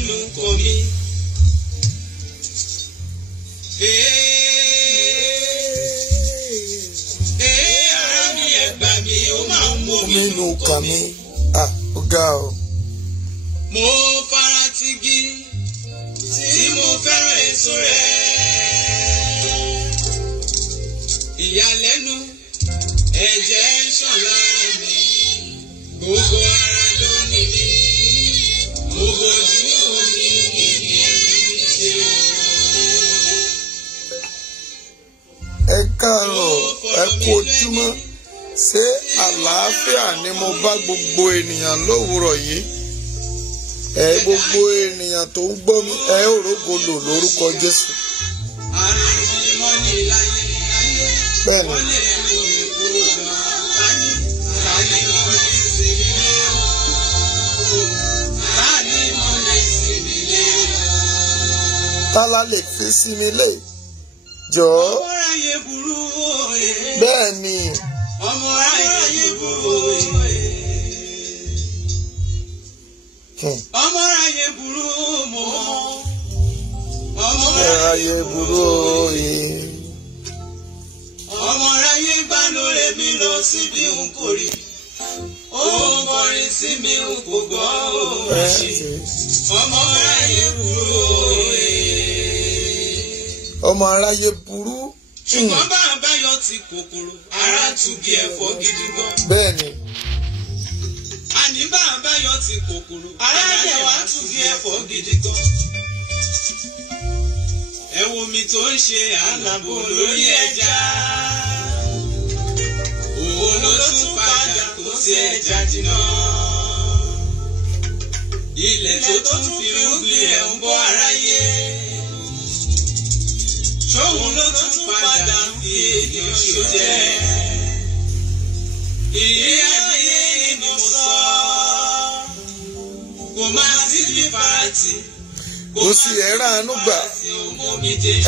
nínú kọ mi. Ara mi ẹ̀gbà mi ó máa ń mú mi nínú kọ mi. Ó ga o. Mo fara tigi tí mo fẹ́ràn èso rẹ̀. Ìyàlẹ́nu ẹ̀jẹ̀ ń ṣàn lára mi. Gbogbo ara ló ní mi. Gbogbo ojú omi ni ẹ̀mí ṣe. Ẹ káàárọ̀, ẹ kú ojúmọ́. Ṣé àlàáfíà ni mo bá gbogbo ènìyàn lówùúrọ̀ yìí? Gbogbo ènìyàn tó ń gbọ́ mi, ẹ ó rógolò lórúkọ Jésù. Bẹ́ẹ̀ni. Tálá lè fi sí mi lé jọ̀ọ́. Bẹ́ẹ̀ni. Ọmọ ayé burú ọmọ ayé burú mọ́. Ọmọ ayé burú ọmọ ayé gbá lóore mi lọ síbi n kò rí. Ó kọrin sí mi n kò gbọ́ òṣì. Ọmọ ayé burú ọmọ aráyé burú. Ṣùgbọ́n bá àbáyọ ti kòkòrò ara tùbí ẹ̀fọ́ gidi gan. Bẹ́ẹ̀ni. Àní bá àbáyọ ti kòkòrò ara jẹ̀wá tùbí ẹ̀fọ́ gidi gan. Ẹ wo mi tó ń ṣe àlàbò lórí ẹja. Òun ló tún padà kó sí ẹja jìnnà. Ilẹ̀ tó tún fi rúgbìn ẹ̀ ń bọ́ aráyé. Ṣóhun ló tún padà fi ènìyàn ṣojẹ́. Ìyá ayé ni mo sọ. Kò máa sí bí farati. Kò sí ẹ̀rọ àánú gbà.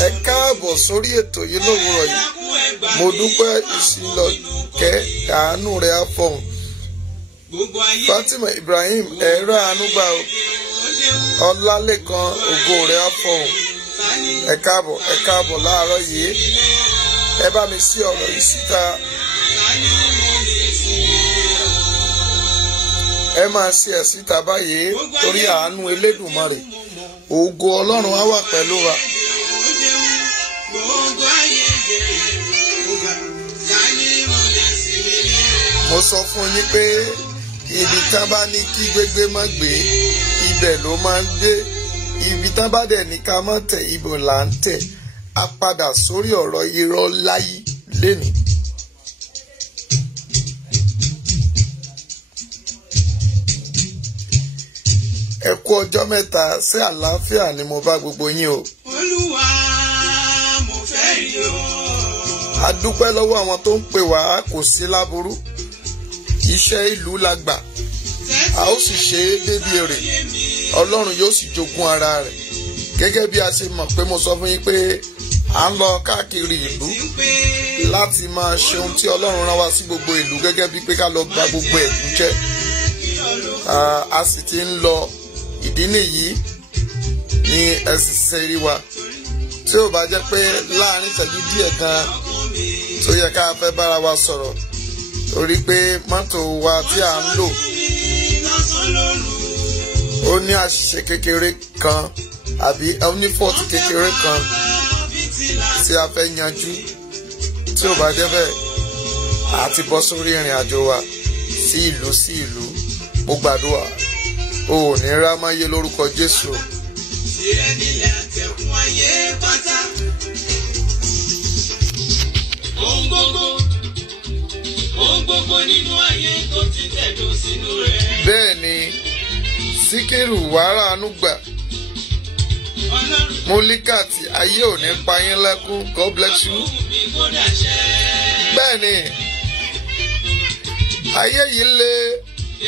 Ẹ káàbọ̀ sórí ètò yìí lówùúrọ̀ yìí. Mo dúpẹ́ ìsìnlọ̀kẹ́ àánú rẹ̀ á fọ̀hún. Fatima Ibrahim ẹ̀rọ àánú gbà o. Ọlálékan ògo rẹ̀ á fọ̀hún. Ẹ káàbọ̀ láàárọ̀ yìí. Ẹ bá mi sí ọ̀rọ̀ yìí síta. Ẹ máa ṣe ẹ̀ síta báyìí torí àánú Elédùmarè. Ògo Ọlọ́run á wà pẹ̀lú wa. Mo sọ fún yín pé ibi tá bá ní kí gbégbé má gbé, ibẹ̀ ló máa ń gbé. Ibi tá bá dẹ̀ ní ká má tẹ̀, ibò là ń tẹ̀. A padà sórí ọ̀rọ̀ irọ́ láyé lénìí. Ẹ kú ọjọ́ mẹ́ta, sí àlàáfíà ni mo bá gbogbo yín o. Olúwa mo fẹ́ rí o. A dúpẹ́ lọ́wọ́ àwọn tó ń pè wá, kò sí láburú. Iṣẹ́ ìlú la gbà. A ó sì ṣe é débi èrè. Ọlọ́run yóò sì jogún ara rẹ̀. Gẹ́gẹ́ bí a ṣe mọ̀ pé mo sọ fún yín pé à ń lọ káàkiri ìlú láti máa ṣe ohun tí Ọlọ́run rán wa sí gbogbo ìlú gẹ́gẹ́ bí pé ká lọ gba gbogbo ẹ̀kú jẹ́. A sì ti ń lọ. Ìdí nìyí ni ẹ sì ṣe rí wa. Tí ò bá jẹ́ pé láàrin ìṣẹ́jú díẹ̀ kan tó yẹ ká fẹ́ bára wa sọ̀rọ̀ torí pé mọ́tò wa tí à ń lò ó ní àṣìṣe kékeré kan àbí ó ní fọ́ọ̀tì kékeré kan tí a fẹ́ yanjú. Tí ò bá jẹ́ bẹ́ẹ̀ àti bọ́ sórí ìrìn àjò wa sí ìlú. Mo gbàdúrà o ò ní rá máyé lórúkọ Jésù. Bẹ́ẹ̀ ni Síkírù wàrà àánú gbà. Mólíkàtì ayé ò ní pa yín lẹ́kún. God bless you. Bẹ́ẹ̀ ni ayé yìí lé.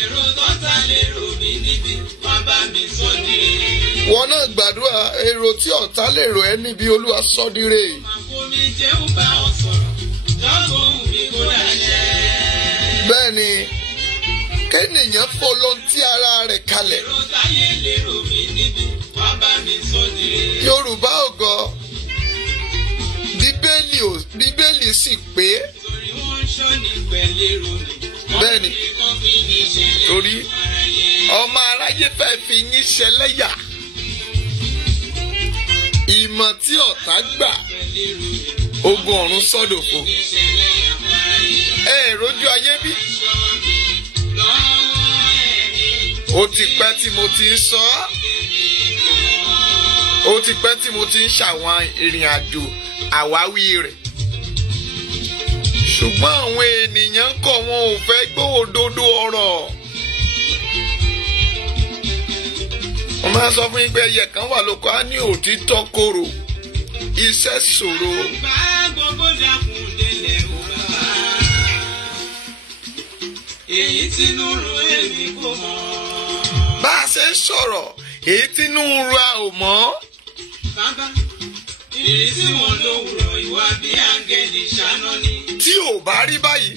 Èrò tọ́ta lérò mi níbi wọ́n bá mi sọ dire. Wọ́n náà gbàdúrà èrò tí ọ̀tá lérò ẹ níbi Olúwa sọ dire. Màfomi jẹun bá ọ sọ̀rọ̀, jọ́gbọ̀n mi kó dàṣẹ. Bẹ́ẹ̀ ni kéèyàn fọlọ́ntì ara rẹ̀ kalẹ̀. Èrò táyé lérò mi níbi bíbélì sì pé bẹ́ẹ̀ni torí ọmọ aráyé fẹ́ fi yín ṣẹlẹ́yà ìmọ̀ tí ọ̀tá gbà ogun ọ̀run sọ́dọ̀fo rójú ayé bí ó ti pẹ́ tí mo ti ń sọ ó ti pẹ́ tí mo ti ń ṣàwọn ìrìn àjò àwáwí rẹ̀ ṣùgbọ́n àwọn ènìyàn kọ̀ wọn ò fẹ́ gbọ́ òdodo ọ̀rọ̀. wọ́n máa ń sọ fún yín pé ẹyẹ kan wà lóko á ní òtítọ́ korò iṣẹ́ ṣòro. èyí tínú ru èmi kò mọ̀. bá a ṣe ń sọ̀rọ̀ èyí tínú ru a ò mọ̀. bàbá ìrísí wọn lówùrọ̀ ìwà bí áńgẹ́lì ṣáná ni. tí ò bá rí báyìí.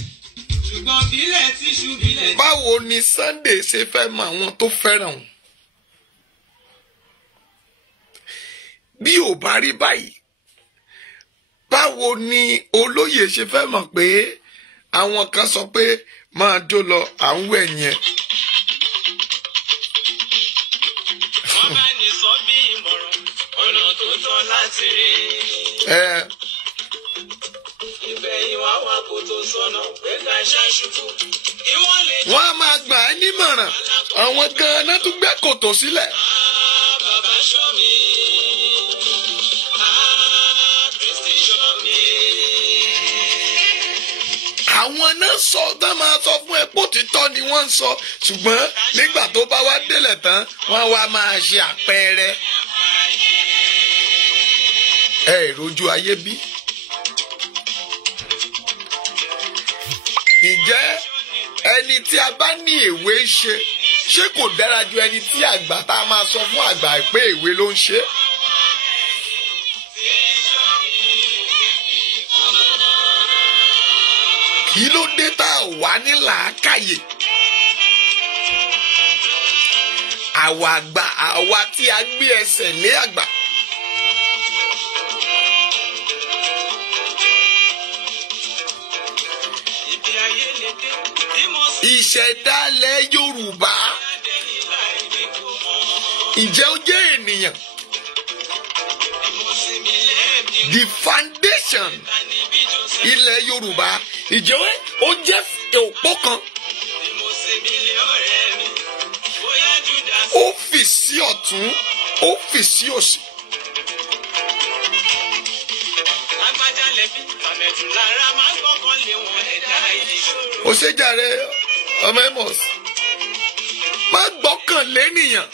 ṣùgbọ́n bílẹ̀ tí ṣubílẹ̀. báwo ni Sunday ṣe fẹ́ mọ àwọn tó fẹ́ràn òun. bí ò bá rí báyìí báwo ni olóyè ṣe fẹ́ mọ̀ pé àwọn kan sọ pé máa jó lọ à ń wẹ̀ yẹn. wọ́n bá ní sọ bí ìmọ̀ràn ọ̀nà tó tọ́ láti rí. ìbẹ̀yìn wá wá kó tó sọnà pé ká ṣàṣùkú. wọ́n á máa gbà ẹ́ nímọ̀ràn àwọn gan-an tún gbẹ́ kòtò sílẹ̀. bàbá ṣọ́ mi. Kristi ṣọ́ mi. àwọn náà sọ tán máa sọ fún ẹ pé òtítọ́ ni wọ́n ń sọ ṣùgbọ́n nígbà tó bá wá délẹ̀ tán wọ́n wá máa ṣe àpẹẹrẹ. Rójú ayé bí. ǹjẹ́ ẹni tí a bá ní èwe ń ṣé kò dára ju ẹni tí àgbà tá a máa sọ fún àgbà pé èwe ló ń ṣe? kí ló dé tá a wà ní làákàyè? àwa àgbà àwa tí a gbé ẹsẹ̀ lé àgbà. ìṣẹ̀dálẹ̀ Yorùbá ǹjẹ́ ó jẹ́ ènìyàn? The foundation ilẹ̀ Yorùbá ǹjẹ́ ó jẹ́ òpó kan? ó fì sí ọ̀tún ó fì sí òsì. ó ṣe jàre ọmọ Amos má gbọ́kànlé nìyàn.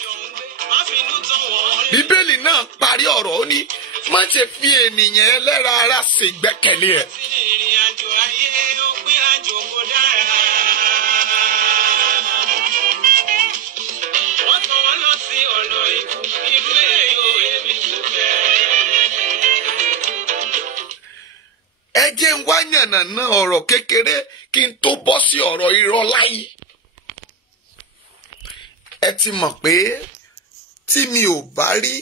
Bíbélì náà parí ọ̀rọ̀ ó ní má ṣe fi ènìyàn ẹlẹ́ra ara ṣègbẹ́kẹ̀lé ẹ̀. ẹ jẹ́ ń wá yànnàná ọ̀rọ̀ kékeré kí n tó bọ́ sí ọ̀rọ̀ irọ́ láyé. ẹ ti mọ̀ pé tí mi ò bá rí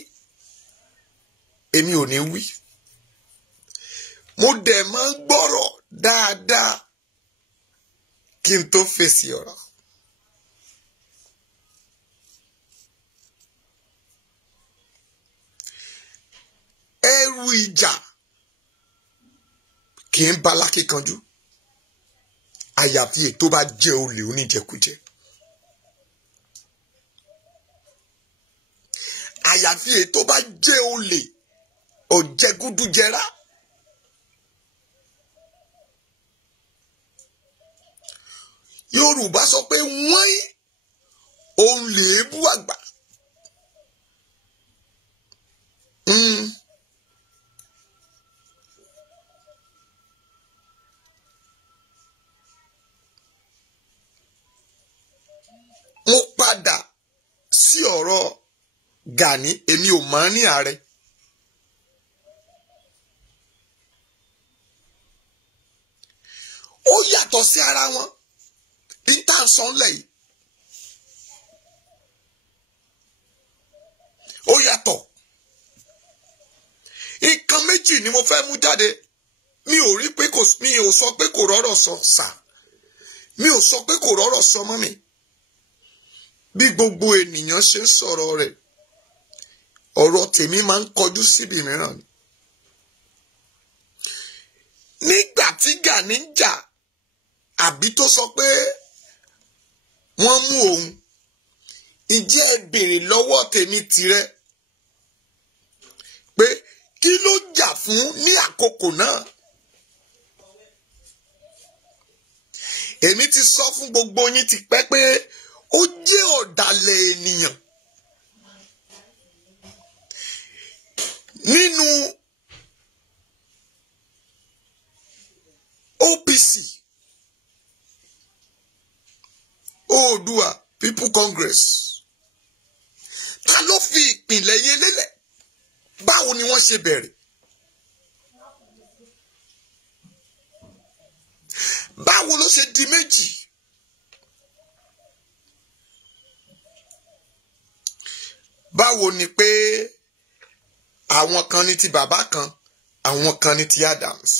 èmi ò ní wí. mo dẹ̀ máa ń gbọ́rọ̀ dáadáa kí n tó fèsì ọ̀rọ̀. ẹrù ìjà kì í bá lákìkanjú àyàfi ètò bá jẹ́ olè oníjẹkújẹ. àyàfi ètò bá jẹ́ olè ọ̀jẹ̀gúdújẹrá. Yorùbá sọ pé wọ́n òun lè bú àgbà. mo padà sí ọ̀rọ̀ Gani èmi ò mọ̀ ní ààrẹ. ó yàtọ̀ sí ara wọn intanṣọ́nlẹ̀ yìí ó yàtọ̀. nǹkan méjì ni mo fẹ́ mú jáde mi ò rí pé mi ò sọ pé kò rọ́rọ̀ sọ sà, mi ò sọ pé kò rọ́rọ̀ sọ mọ́ mi. Bí gbogbo ènìyàn ṣe ń sọ̀rọ̀ rẹ̀, ọ̀rọ̀ tèmi máa ń kọjú síbi mìíràn. Nígbà tí Gani ń jà àbí tó sọ pé wọ́n mú òun, ǹjẹ́ ẹ béèrè lọ́wọ́ tèmi tirẹ̀ pé kí ló jà fún ní àkókò náà? Èmi ti sọ fún gbogbo yín ti pẹ́ pé ó jẹ́ ọ̀dàlẹ̀ ènìyàn. Nínú OPC, Oòduà People Congress, ta ló fi ìpìlẹ̀ yẹn lélẹ̀? Báwo ni wọ́n ṣe bẹ̀rẹ̀? Báwo ló ṣe di méjì? Báwo ni pé àwọn kan ní ti bàbá kan, àwọn kan ní ti Adams?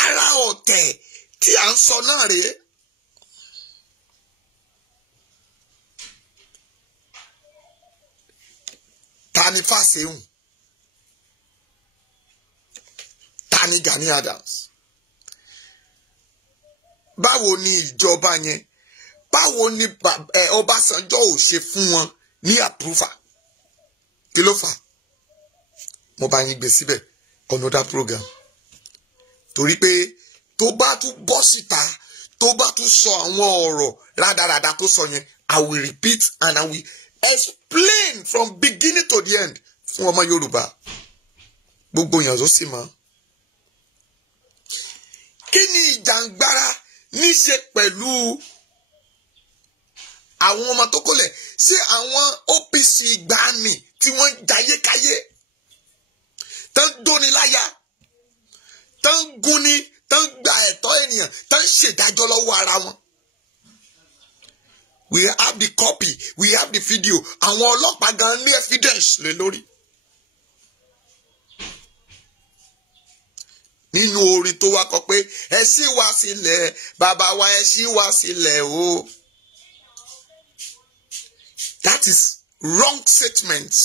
Ara ọ̀tẹ̀ tí à ń sọ náà rèé. Ta ni Fásẹ̀hùn? Ta ni Gani Adams? Báwo ni ìjọba yẹn, báwo ni Ọbásanjọ́ ò ṣe fún wọn ní àpúrúfà? Kí ló fà? Mo bá yín gbé síbẹ̀ another program. Torí pé tó bá tún bọ́ síta, tó bá tún sọ àwọn ọ̀rọ̀ rádaràda tó sọ yẹn, I will repeat and I will explain from beginning to the end fún ọmọ Yorùbá. Gbogbo èèyàn ló sì mọ̀. Kí ni ìjàngbara ní ṣe pẹ̀lú àwọn ọmọ tó kólẹ̀? Ṣé àwọn OPC ìgbàanì tí wọ́n jayékáyé, tán dóni láyà, tán gúnni, tán gba ẹ̀tọ́ ènìyàn, tán ṣèdájọ́ lọ́wọ́ ara wọn? We have the copy, we have the video. Àwọn ọlọ́pàá gan ní evidence lé lórí. Nínú orin tó wá kọ pé ẹ ṣí wa sílẹ̀, bàbá wa ẹ ṣí wa sílẹ̀ o. That is wrong statements.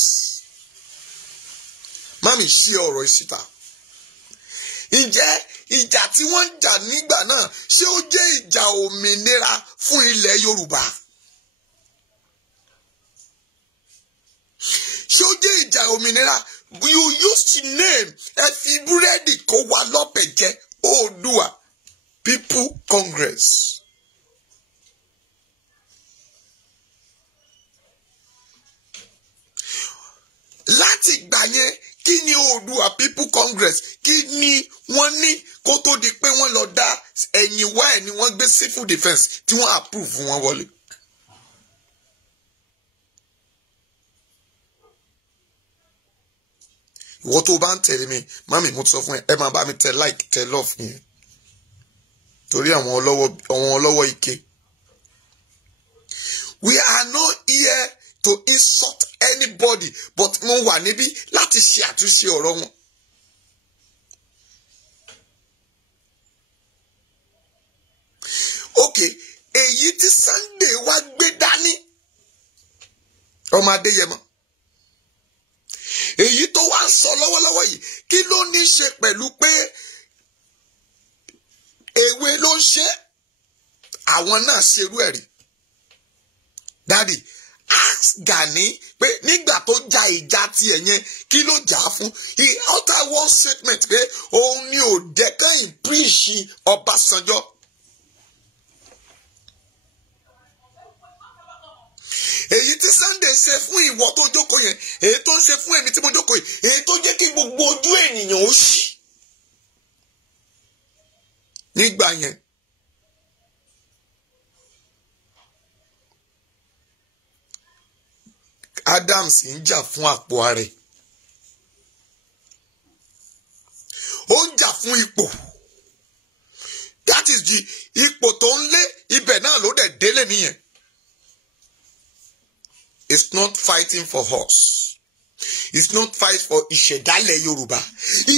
Mami ṣí ọ̀rọ̀ ìṣìta. Ǹjẹ́ ìjà tí wọ́n ń jà nígbà náà ṣé ó jẹ́ ìjà òmìnira fún ilẹ̀ Yorùbá? Ṣé ó jẹ́ ìjà òmìnira? You used to name ẹ fi búrẹ́dì kó wa lọ́pẹ̀ jẹ Oòduà People Congress. Láti ìgbà yẹn kí ni Oòduà People Congress kí ni wọ́n ní kó tó di pé wọ́n lọ dá ẹ̀yìn wá ẹ̀ ni wọ́n gbé civil defence tí wọ́n approve wọn wọlé. Ìwọ tó bá ń tẹ̀lé mi, mami mo ti sọ fún ẹ máa bá mi tẹ like tẹ love yẹn torí àwọn ọlọ́wọ́ ike. We are not here to insult anybody, but mo wà níbí láti ṣe àtúnṣe ọ̀rọ̀ wọn. Okay, èyí tí Sunday wá gbé dání ọmọ Adéyẹmọ, èyí tó wá ń sọ lọ́wọ́lọ́wọ́ yìí, kí ló ní ṣe pẹ̀lú pé èwe ló ń ṣe àwọn náà ṣerú ẹ̀ rí? Daddy, ask Gani pé nígbà tó ja ìjà tiẹ̀ yẹn kí ló jà á fún? He utter one statement pé òun ni ò jẹ́ kẹ́yìn píríṣì Ọbásanjọ́. Èyí tí Sunday ṣe fún ìwọ tó jókòó yẹn, èyí tó ń ṣe fún èmi tí mo jókòó yìí, èyí tó jẹ́ kí gbogbo ojú ènìyàn ó ṣí. Nígbà yẹn Adams ń jà fún àpò ààrẹ, ó ń jà fún ipò. That is the ipò tó ń lé, ibẹ̀ náà ló dẹ̀ délé nìyẹn. It's not fighting for us. It's not fight for ìṣẹ̀dálẹ̀ Yorùbá.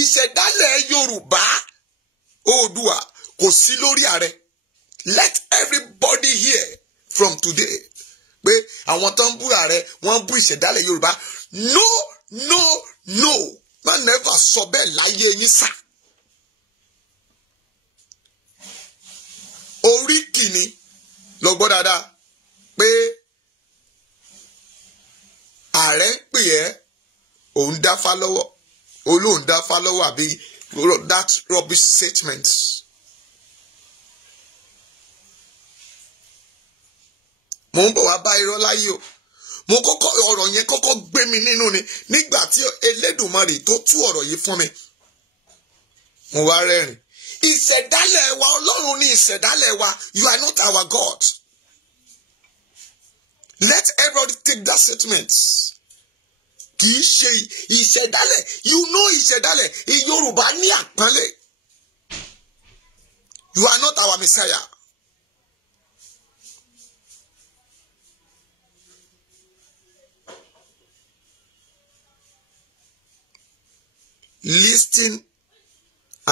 Ìṣẹ̀dálẹ̀ Yorùbá Oòduà kò sí lórí ààrẹ. Let everybody hear from today pé àwọn tó ń bú ààrẹ wọ́n bú ìṣẹ̀dálẹ̀ Yorùbá. No, no, no. Man never sọ bẹ́ẹ̀ láyé yín sà. Orí kìíní lọ gbọ́ dáadáa pé ààrẹ ń pè ẹ́ òun dáfá lọ́wọ́ olóhùn dáfá lọ́wọ́ àbí that rubbish statement. Mo ń bọ̀ wá bá irọ́ láyé o. Mo kọ́kọ́ ọ̀rọ̀ yẹn kọ́kọ́ gbé mi nínú ni nígbà tí Elédùmarè tó tú ọ̀rọ̀ yìí fún mi. Mo wá rẹ́rìn. Ìṣẹ̀dálẹ̀ wa Ọlọ́run ni ìṣẹ̀dálẹ̀ wa. You are not our God. Let everybody take that statement. Kì í ṣe ìṣẹ̀dálẹ̀. You know ìṣẹ̀dálẹ̀. Yorùbá ní àpọ́nlé. You are not our Messiah. Listen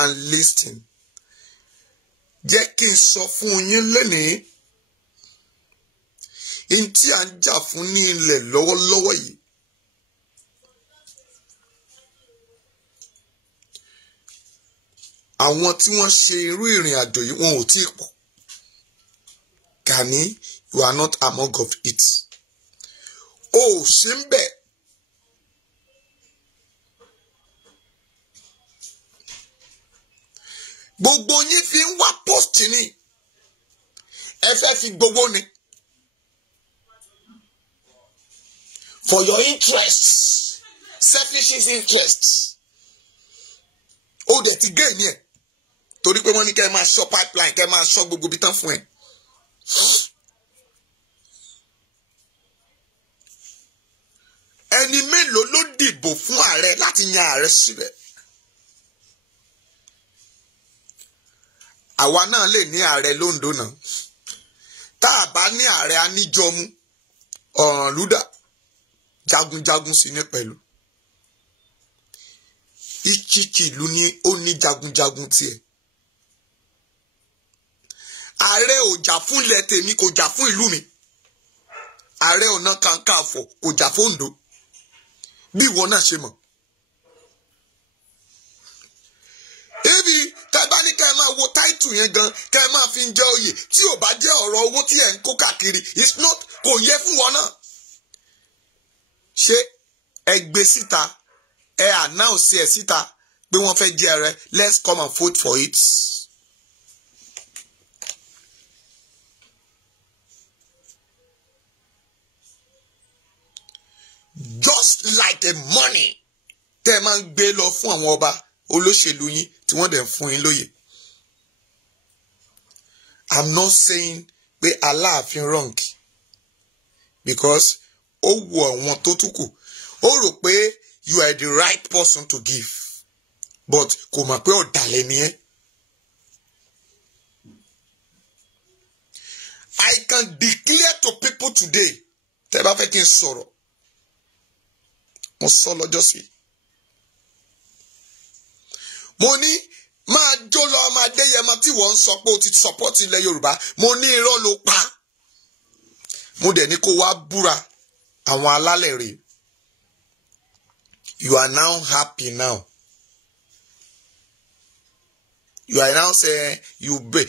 and listen. Jẹ́ kí n sọ fún yín lónìí. In tí à ń jà fún ní ilẹ̀ lọ́wọ́lọ́wọ́ yìí. Àwọn tí wọ́n ṣe irú ìrìn àjò yìí wọn ò tí ì pọ̀. Gani, you are not among of it. O ò sí ń bẹ̀. Gbogbo yín fi ń wá post ni. Ẹ fẹ́ fi gbogbo ni. For your interests. Selfish interests. Ó dẹ̀ ti gé ní ẹ̀. Torí pé wọ́n ní kẹ́ ẹ máa ṣọ́ pipeline, kẹ́ ẹ máa ṣọ́ gbogbo bí tán fún ẹ. Ẹni mélòó ló dìbò fún ààrẹ láti yan ààrẹ síbẹ̀? Àwa náà lè ní ààrẹ l'Ondo náà. Tá a bá ní ààrẹ Aníjọmú, Ọ̀rànlúdà, jagunjagun sí ní pẹ̀lú. Ìkìkì ìlú ni ó ní jagunjagun tiẹ̀. Ààrẹ ò jà fún ilẹ̀ tèmi, kò jà fún ìlú mi. Ààrẹ Ọ̀nà Kakanfò kò jà fún Oǹdó. Bí ìwọ náà ṣe mọ̀. Ebi tẹ́ bá ní kẹ́ ẹ máa wo táìtù yẹn gan, kẹ́ ẹ máa fi ń jẹ oyè tí ò bá jẹ́ ọ̀rọ̀ owó tí ẹ̀ ń kó káàkiri. It's not, kò yẹ fún wọn náà. Ṣé ẹ gbé síta, ẹ announce ẹ síta pé wọ́n fẹ́ jẹ ààrẹ, let's come and vote for it. Just like the money tẹ́ máa ń gbé lọ fún àwọn ọba olóṣèlú yín tí wọ́n dẹ̀ ń fún yín lóyè. I'm not saying pé Aláàfin wrong because ó wù àwọn tó tún kù. Ó rò pé you are the right person to give but kò mọ̀ pé ọ̀dàlẹ̀ ni ẹ́. I can declare to people today tẹ́ bá fẹ́ kí n sọ̀rọ̀. Mo sọ lọ́jọ́ sí. Mo ní máa jó lọ ọmọ Adéyẹmọ tí wọ́n ń sọ pé o ti support ilẹ̀ Yorùbá. Mo ní irọ́ ló pa. Mo dẹ̀ ní kó wá búra àwọn alálẹ̀ rẹ̀. You are now happy now. You are now saying you be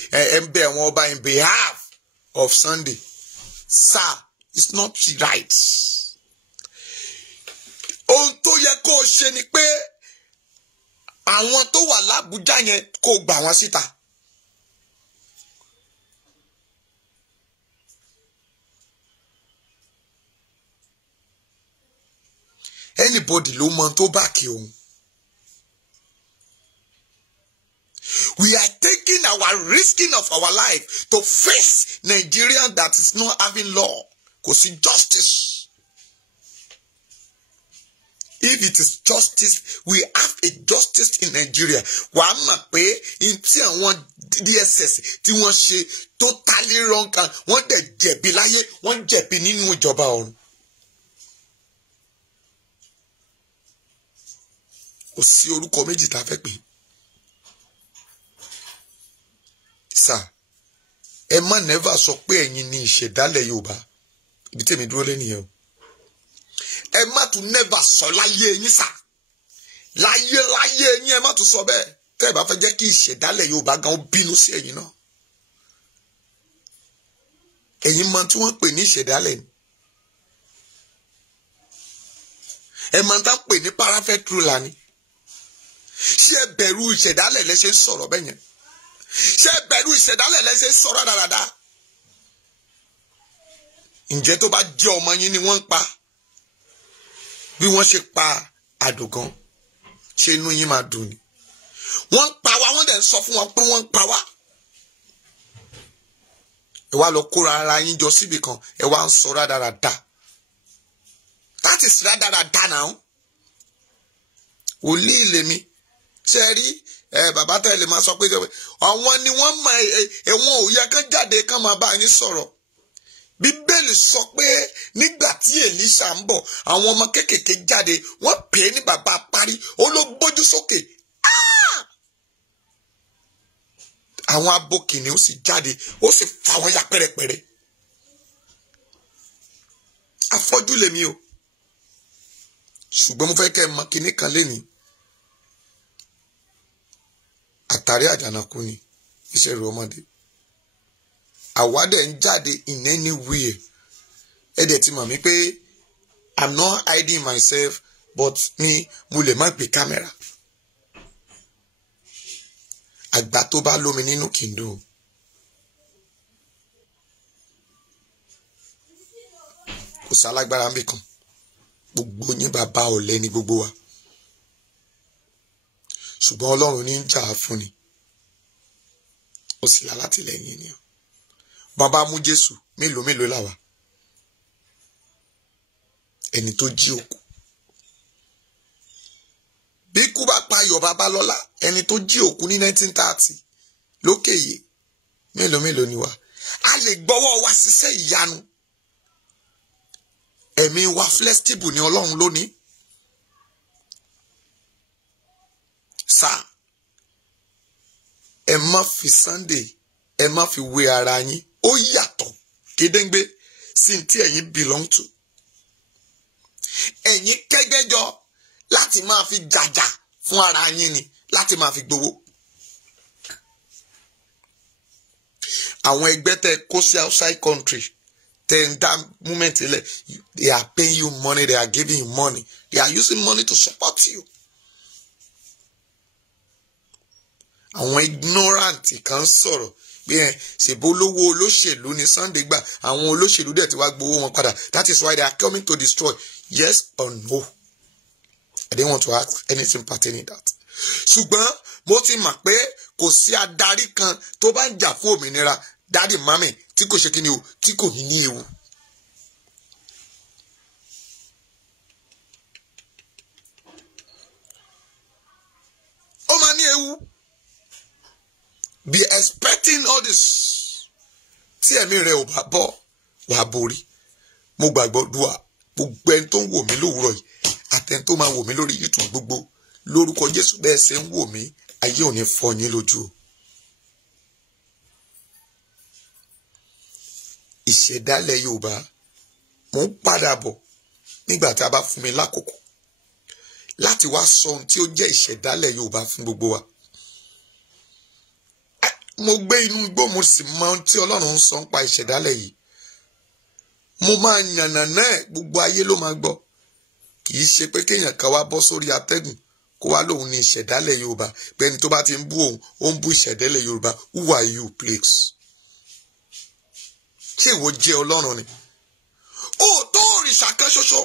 àwọn ọba in behalf of Sunday. Sir, it's not right. Ohun tó yẹ kó o ṣe ni pé àwọn tó wà l'Ábùjá yẹn kó gbà wọ́n síta. Anybody ló mọ tó bá kí òun. We are taking our risking of our life to face Nigeria that is not having law. Kò sí justice. If it is justice, we have a justice in Nigeria. Wàá mọ̀ pé in tí àwọn DSS tí wọ́n ṣe totally wrong kan, wọ́n dẹ̀ jẹ̀bi láyé, wọ́n jẹ̀bi nínú ìjọba ọ̀run. kò sí orúkọ méjì tá a fẹ́ pè sà ẹ má never sọ pé ẹ̀yin ni ìṣẹ̀dálẹ̀ Yorùbá ibi tèmi dúró lé nìyẹn o ẹ má tún never sọ láyé yín sà láyé yín ẹ má tún sọ bẹ́ẹ̀ tẹ́ ẹ bá fẹ́ jẹ́ kí ìṣẹ̀dálẹ̀ Yorùbá gan bínú sí ẹ̀yin náà ẹ̀yin mọ̀ tí wọ́n pè ní ìṣẹ̀dálẹ̀ ni ẹ mọ̀ tá pè ní parapet ruler ni ṣé ẹ bẹ̀rù ìṣẹ̀dálẹ̀ lẹ́sẹ̀ ń sọ̀rọ̀ bẹ́ẹ̀ yẹn ṣé ẹ bẹ̀rù ìṣẹ̀dálẹ̀ lẹ́sẹ̀ ń sọ̀rọ̀ dáradára ǹjẹ́ tó bá jẹ́ ọmọ yín ni wọ́n ń pa bí wọ́n ṣe pa Àdògán ṣé inú yín máa dùn ni wọ́n ń pa wá wọ́n dẹ̀ ń sọ fún wọn pé wọ́n ń pa wá ẹ wá lọ kóra ara yín jọ síbì kan ẹ wá ń sọ rádaràda that is rádaràda now wòlíì lèmi ṣe rí bàbá tẹ̀lé máa sọ pé àwọn ni wọ́n mọ ẹ̀wọ̀n ò yẹ kán jáde kán máa bá yín sọ̀rọ̀ Bíbélì sọ pé nígbà tí Èlíṣà ń bọ̀ àwọn ọmọ kéékèèké jáde wọ́n pè é ní bàbá parí ó ló gbójú sókè àwọn abo kìnìún sì jáde ó sì fà wọ́n ya pẹ́rẹpẹ́rẹ afọ́jú lèmi o ṣùgbọ́n mo fẹ́ kẹ́ ẹ mọ̀ kinní kan lénìí àtàrí àjànàkú ni iṣẹ́ rẹ̀ ọmọdé àwádẹ́ ń jáde in anywhere ẹ dẹ̀ ti mọ̀ mí pé I'm not hiding myself but mo lè má gbé kámẹ́rà àgbà tó bá lómi nínú kì í dùn kò sálágbára ń bì kan gbogbo yín bàbá ọ̀lẹ ní gbogbo wa ṣùgbọ́n Ọlọ́run ní ń jà á fún ni ó sì lá látìlẹ́yìn ènìyàn bàbá mú Jésù mélòó làwà ẹni tó jí òkú bí ikú bá pa Ayọ̀ Babalọ́lá ẹni tó jí òkú ní 1930 lókè yìí mélòó ni wà a lè gbọ́wọ́ wa ṣiṣẹ́ ìyanu ẹ̀mí wa flexible ni Ọlọ́run lónìí sáà ẹ má fi Sunday ẹ má fi wé ara yín ó yàtọ̀ gédéǹgbé sí tí ẹ̀yin belong to ẹ̀yin kẹ́gbẹ́jọ láti máa fi jàjà fún ara yín ni láti máa fi gbowó àwọn ẹgbẹ́ tẹ́ kó sí outside country tẹ́ ń dá movement ilẹ̀ they are paying you money they are giving you money they are using money to support you àwọn ignorant kan sọ̀rọ̀ pé ṣèbó olówó olóṣèlú ni Sunday gbà àwọn olóṣèlú dẹ̀ ti wá gbowó wọn padà that is why they are coming to destroy yes or no I didn't want to ask anything pertaining that ṣùgbọ́n mo ti mọ̀ pé kò sí adarí kan tó bá ń jà fún òmìnira dáàdì mami tí kò ṣe kí ni o tí kò ní ní ewu ó máa ní ewu. Be expecting all this. Tí ẹ̀mí rẹ̀ ò bá bọ́ wà borí. Mo gbàgbọ́ dùà gbogbo ẹni tó ń wò mí lówùúrọ̀ yìí àtẹni tó máa wò mí lórí YouTube gbogbo lórúkọ Jésù bẹ́ẹ̀ ṣe ń wò mí ayé ò ní fọ́ yín lójú o. Ìṣẹ̀dálẹ̀ Yorùbá mo ń padà bọ̀ nígbà tí a bá fún mi lákòókò láti wá sọ ohun tí ó jẹ́ ìṣẹ̀dálẹ̀ Yorùbá fún gbogbo wa. Mo gbé inú igbó mo sì mọ ohun tí Ọlọ́run ń sọ nípa ìṣẹ̀dálẹ̀ yìí mo máa yànnàná ẹ̀ gbogbo ayé ló máa gbọ́ kì í ṣe pé kéèyàn kan wá bọ́ sórí atẹ́gùn kó wá lóun ní ìṣẹ̀dálẹ̀ Yorùbá pé ẹni tó bá ti ń bú òun ó ń bú ìṣẹ̀dálẹ̀ Yorùbá who are you please ṣé ìwọ jẹ́ Ọlọ́run ni ó tó òrìṣà kan ṣoṣo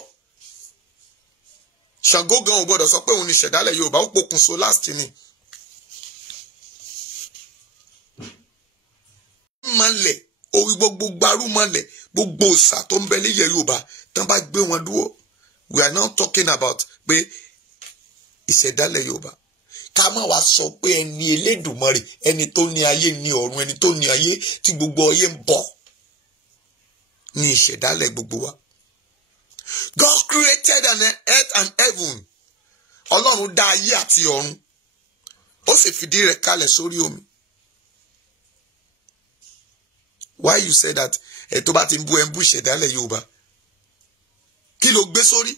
Ṣàngó gan ò gbọ́dọ̀ sọ pé òun ní ìṣẹ̀dálẹ̀ Yorùbá ó pokùnso last ni. Mọ̀lẹ̀ orí gbogbo gbarú mọ̀lẹ̀ gbogbo òòṣà tó ń bẹ nílẹ̀ Yorùbá tán bá gbé wọn dúró we are now talking about pé ìṣẹ̀dálẹ̀ Yorùbá ká má wá sọ pé ẹni Elédùmarè ẹni tó ní ayé ní ọ̀run ẹni tó ní ayé tí gbogbo ayé ń bọ̀ ní ìṣẹ̀dálẹ̀ gbogbo wa. God created an earth and heaven Ọlọ́run dá ayé àti ọ̀run ó sì fìdí rẹ̀ kalẹ̀ sórí omi. Why you say that? Tó bá ti ń bú ẹ ń bú ìṣẹ̀dálẹ̀ Yorùbá. Kí ló gbé sórí?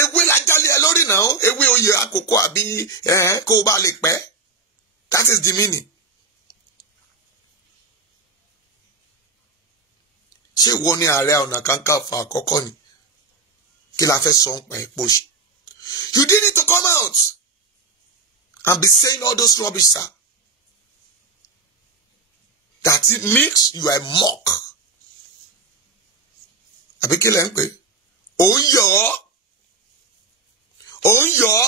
Ewé la jálé ẹ lórí náà, ewé oyè àkókò àbí kó o bá lè pẹ́. That is the meaning. Ṣé ìwọ ni Ààrẹ Ọ̀nà Kakanfò àkọ́kọ́ ni? Kí la fẹ́ sọ ń pa epo ṣe? You didn't need to come out and be saying all those rubbish, sir. That it makes you a mock. Àbí kí lẹ ń pè? Ó ń yọ̀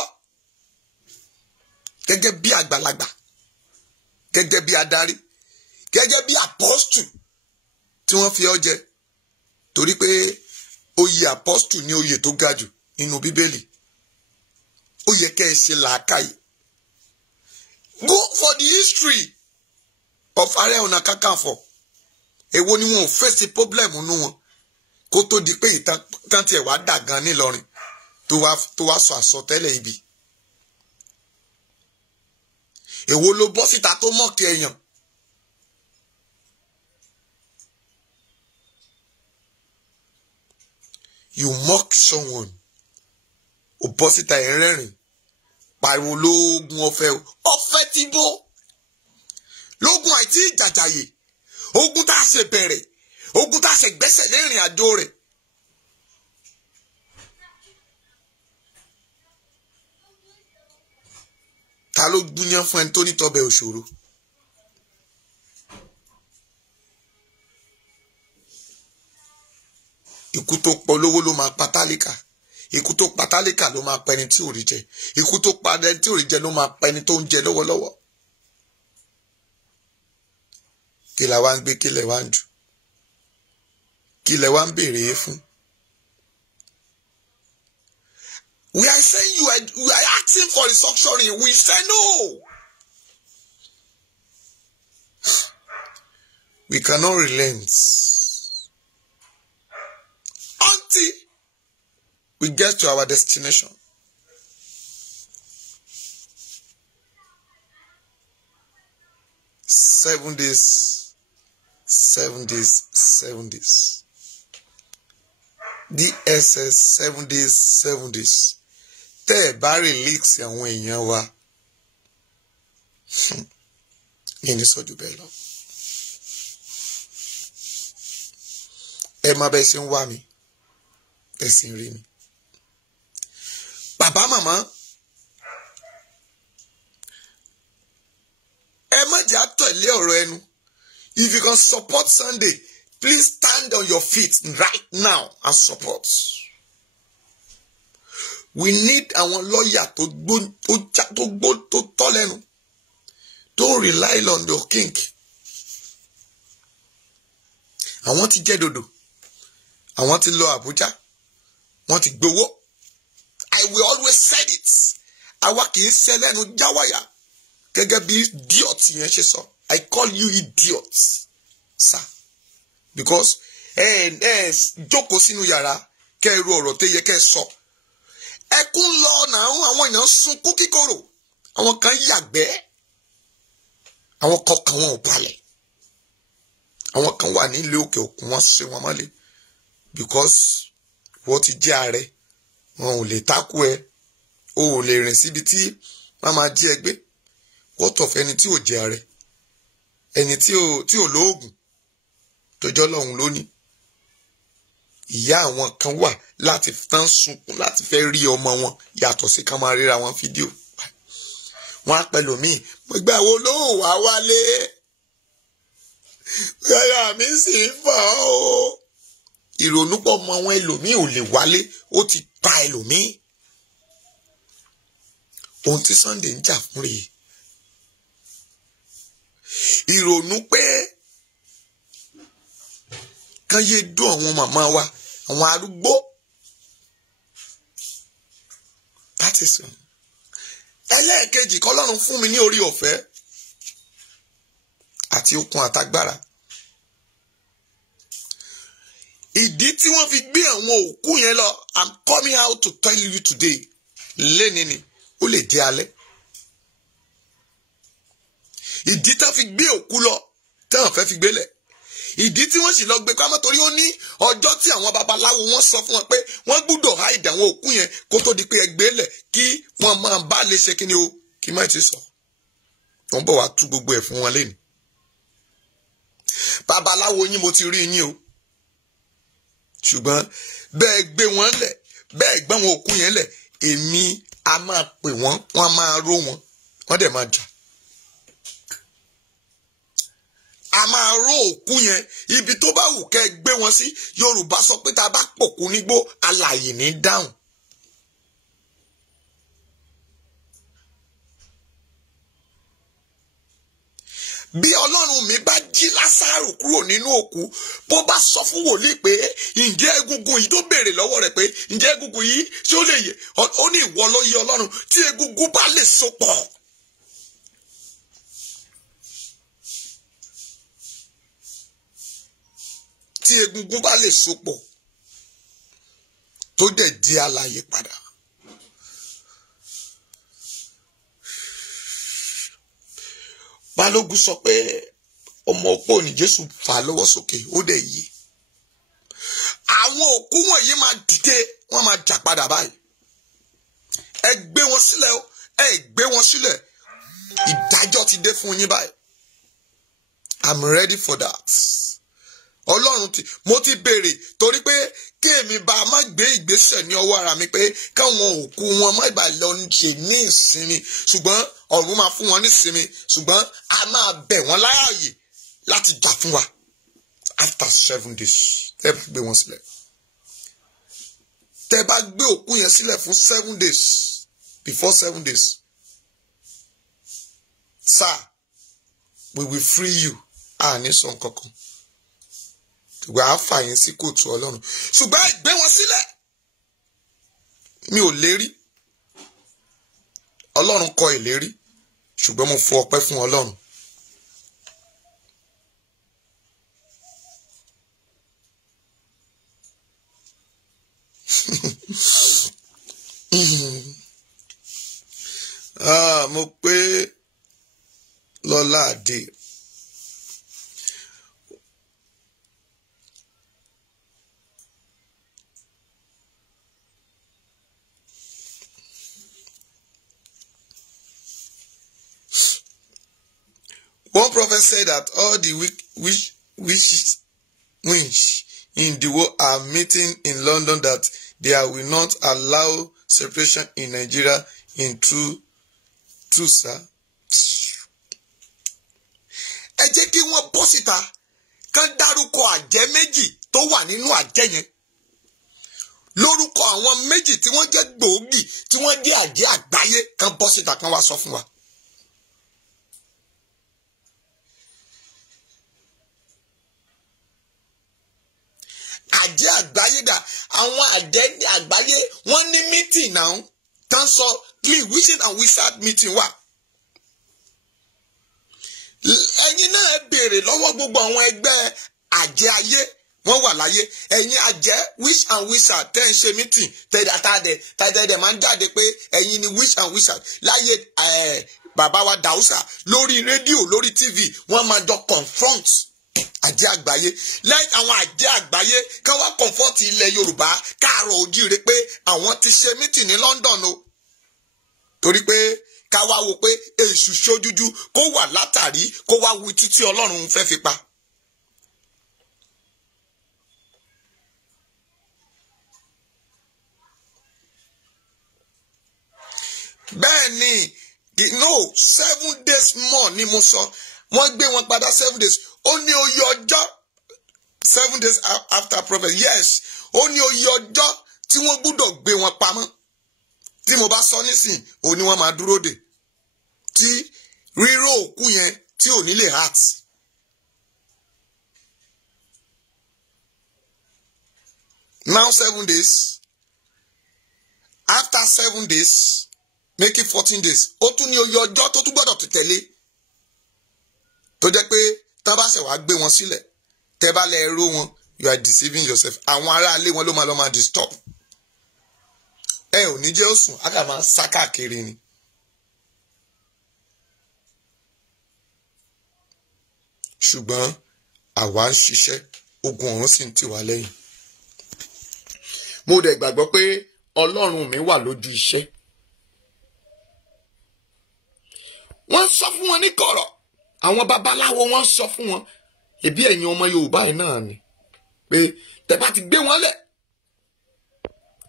gẹ́gẹ́ bí àgbàlagbà, gẹ́gẹ́ bí adarí, gẹ́gẹ́ bí apostle tí wọ́n fi ọ́ jẹ. Torí pé oyè apostle ni oyè tó ga jù nínú Bíbélì. Ó yẹ kẹ́ ẹ ṣe làákàyè. Go for the history of Ààrẹ Ọ̀nà Kakanfò. Èwo ni wọn ò fèsì problem nínú wọn kó tó di pé ìtàn tiẹ̀ wá dà gan nílọrin tó wá sọ àsọtẹ́lẹ̀ ibi. Èwo ló bọ́ síta tó mọ̀kì èèyàn. You mock someone. Ó bọ́ síta ẹ̀ rẹ́rìn. Pariwo lóògùn ọ̀fẹ́ tí bó. Lóògùn àìtí ìjàjàyè. Ogun tá a ṣe bẹ̀rẹ̀. Ogun tá a ṣe gbẹ́sẹ̀ lérìn àjò rẹ̀. Ta ló gbúyán fún ẹni tó ní tọbẹ̀ òṣòro? Ikú tó pọ̀ lówó ló máa pa tálíkà. Ikú tó pa tálíkà ló máa pa ẹni tí ò rí jẹ. Ikú tó pa ẹni tí ò rí jẹ ló máa pa ẹni tó ń jẹ lọ́wọ́lọ́wọ́. Kí la wá ń gbé, kí lẹ wá ń dù? Kí lẹ wá ń béèrè fún? We are saying you are asking for restructuring. We say no. We cannot relent until we get to our destination. Seven days. DSS 7 days. Tẹ́ ẹ bá release àwọn èèyàn wa. Yẹn sọ jù bẹ́ẹ̀ lọ. Ẹ má bẹ́ẹ̀ ṣe ń wá mi. Ẹ sì ń rí mi. Bàbá màmá. Ẹ má jẹ́ àtẹ̀lé ọ̀rọ̀ ẹnu. If you can support Sunday, please stand on your feet right now and support. We need àwọn lawyer tó tọ́ lẹ́nu. Don't rely on your king. Àwọn ti jẹ́ dodo. Àwọn ti lọ Abuja. Wọ́n ti gbowó. I will always say it. Àwa kì í ṣe lẹ́nu jáwáyà. Gẹ́gẹ́ bí idiot yẹn ṣe sọ. I call you idiots, sir. Because jókòó sínú yàrá kẹ́ ru ọ̀rọ̀ tó yẹ kẹ́ sọ. Ẹkún lọ náà àwọn èèyàn sunkún kíkorò. Àwọn kan yàgbẹ́. Àwọn kan wọn ò balẹ̀. Àwọn kan wà nílé òkè òkun wọ́n ṣe wọn mọ́lẹ̀. Because wọ́n ti jẹ́ ààrẹ. Wọn ò lè tákù ẹ. O ò lè rìn síbi tí wọ́n máa jí ẹ gbé. What of ẹni tí ò jẹ́ ààrẹ? Ẹni tí ò lóògùn tó jọ́ lọ́hùn lónìí. Ìyá àwọn kan wà láti tán sunkún láti fẹ́ rí ọmọ wọn yàtọ̀ sí ká máa ríra wọn fídíò. Wọ́n á pẹ̀lú mi. Mo gbà wo ló wà wálé. Yàrá mi sì ń fà ó. Ìrònú pọ̀ mọ́ àwọn ẹlòmíì ò lè wálé. Ó ti pa ẹlòmíì. Ohun tí Sunday ń jà fún rèé. Ìrònú pé kán yé dún àwọn màmá wa, àwọn arúgbó. That is one. Ẹlẹ́ẹ̀kejì k'Ọlọ́run fún mi ní orí ọ̀fẹ́ àti okun àtagbára. Ìdí tí wọ́n fi gbé àwọn òkú yẹn lọ, I'm coming out to tell you today. léni ni ó lè di alẹ́. Ìdí tán fi gbé òkú lọ tán fẹ́ fi gbélẹ̀, ìdí tí wọ́n sì lọ gbé pamọ́ torí ó ní ọjọ́ tí àwọn babaláwo wọ́n sọ fún wọn pé wọ́n gbúdọ̀ hide àwọn òkú yẹn kó tó di pé ẹ gbélẹ̀ kí wọ́n máa bá lè ṣe kí ni o kí má ti sọ. Wọ́n bọ̀ wá tú gbogbo ẹ̀ fún wọn léni. Babaláwo yín mo ti rí yín o, ṣùgbọ́n bẹ́ẹ̀ gbé wọn lẹ̀ bẹ́ẹ̀ gbé wọn òkú yẹn lẹ̀, èmi a máa pè wọ́n, wọ́n a máa ró wọn, wọ́n dẹ̀ máa jà. A máa ró òkú yẹn ibi tó bá wù kẹ́ gbé wọn sí. Yorùbá sọ pé tá a bá pòkú nígbó alààyè ní dáhùn. Bí Ọlọ́run mi bá jí Lásárù kúrò nínú òkú, bó bá sọ fún wòlíì pé ǹjẹ́ egungun yìí tó béèrè lọ́wọ́ rẹ̀ pé ǹjẹ́ egungun yìí tí ó lè yè, ó ní ìwọ ló yé Ọlọ́run, tí egungun bá lè so pọ̀. Tí egungun bá lè so pọ̀ tó dẹ̀ di alààyè padà. Balógun sọ pé ọmọ opó ni Jésù fà lọ́wọ́ sókè ó dẹ̀ yé. Àwọn òkú wọ̀nyí máa dìde, wọ́n máa jà padà báyìí. Ẹ gbé wọn sílẹ̀ o, ẹ gbé wọn sílẹ̀. Ìdájọ́ ti dé fún yín báyìí. I'm ready for that. Ọlọ́run mo ti béèrè torí pé kí èmi bá má gbé ìgbésẹ̀ ní ọwọ́ ara mi pé káwọn òkú wọn má bàa lọ ṣe ní ìsinmi, ṣùgbọ́n ọ̀run máa fún wọn ní ìsinmi, ṣùgbọ́n a máa bẹ̀ wọ́n láàyè láti jà fún wa after 7 days. Tẹ́ bá gbé wọn sílẹ̀, tẹ́ bá gbé òkú yẹn sílẹ̀ fún 7 days, before 7 days, sir, we will free you. Ní sọ nǹkankan. Ṣùgbọ́n a fà yín sí kóòtù Ọlọ́run. Ṣùgbọ́n ẹ gbé wọn sílẹ̀. Mi ò lérí. Ọlọ́run kọ ìlérí. Ṣùgbọ́n mo fọ ọpẹ́ fún Ọlọ́run. Mo pé Lọ́lá Adé. One prophet said that all the witches in the world are meeting in London, that they will not allow separation in Nigeria in true, sir. Ẹ jẹ́ kí wọ́n bọ́ síta kán dárúkọ àjẹ́ méjì tó wà nínú àjẹ́ yẹn. Lórúkọ àwọn méjì tí wọ́n jẹ́ gbòógì tí wọ́n jẹ́ àjẹ́ àgbáyé kán bọ́ síta kán wá sọ fún wa. Àjẹ́ àgbáyé dà, àwọn àjẹ́ àgbáyé wọ́n ní meeting náà tán sọ clean witching and wizard meeting wà. Ẹ̀yin náà ẹ béèrè lọ́wọ́ gbogbo àwọn ẹgbẹ́ àjẹ́ ayé wọ́n wà láyé. Ẹ̀yin àjẹ́ witch and wizard tẹ́ ń ṣe meeting tẹ́ẹ̀dẹ̀ máa ń jáde pé ẹ̀yin ni witch and wizard láyé bàbá wa Dáúsà lórí rédíò lórí TV wọ́n máa jọ confront àjẹ́ àgbáyé. Lẹ́yìn àwọn àjẹ́ àgbáyé ká wá confront ilẹ̀ Yorùbá káàárọ̀ oòjíire pé àwọn ti ṣe meeting ní London o. Torí pé ká wá wo pé èṣù ṣojújú kó wà látàrí kó wá wu títí Ọlọ́run fẹ́ fi pa. Bẹ́ẹ̀ ni, 7 days more ni mo sọ. Wọ́n gbé wọn padà 7 days. Ó ní oye ọjọ́ 7 days after prophet. Yes, ó ní oye ọjọ́ tí wọ́n gbúdọ̀ gbé wọn pamọ́. Tí mo bá sọ nísìn, ó ní wọ́n máa dúró dè. Tí ríró òkú yẹn tí ò ní lè heart. Now 7 days. After 7 days, make it 14 days. Ó tún ní oye ọjọ́ tó tún gbọ́dọ̀ tó tẹ̀lé. Tó jẹ́ pé tá bá ṣe wá gbé wọn sílẹ̀, tẹ́ bá lè ró wọn, you are deceiving yourself. Àwọn ará ilé wọn ló máa disturb. ẹ ò ní jẹ́ ó sùn á kà máa sá káàkiri ni. ṣùgbọ́n àwa ń ṣiṣẹ́ ogun ọ̀run sì ń tì wá lẹ́yìn. mo dẹ̀ gbàgbọ́ pé Ọlọ́run mi wà lójú iṣẹ́. wọ́n sọ fún wọn ní kọ̀rọ̀ àwọn babaláwo wọ́n sọ fún wọn ẹbí ẹ̀yin ọmọ Yorùbá yìí náà ni pé tẹ́ bá ti gbé wọn lẹ̀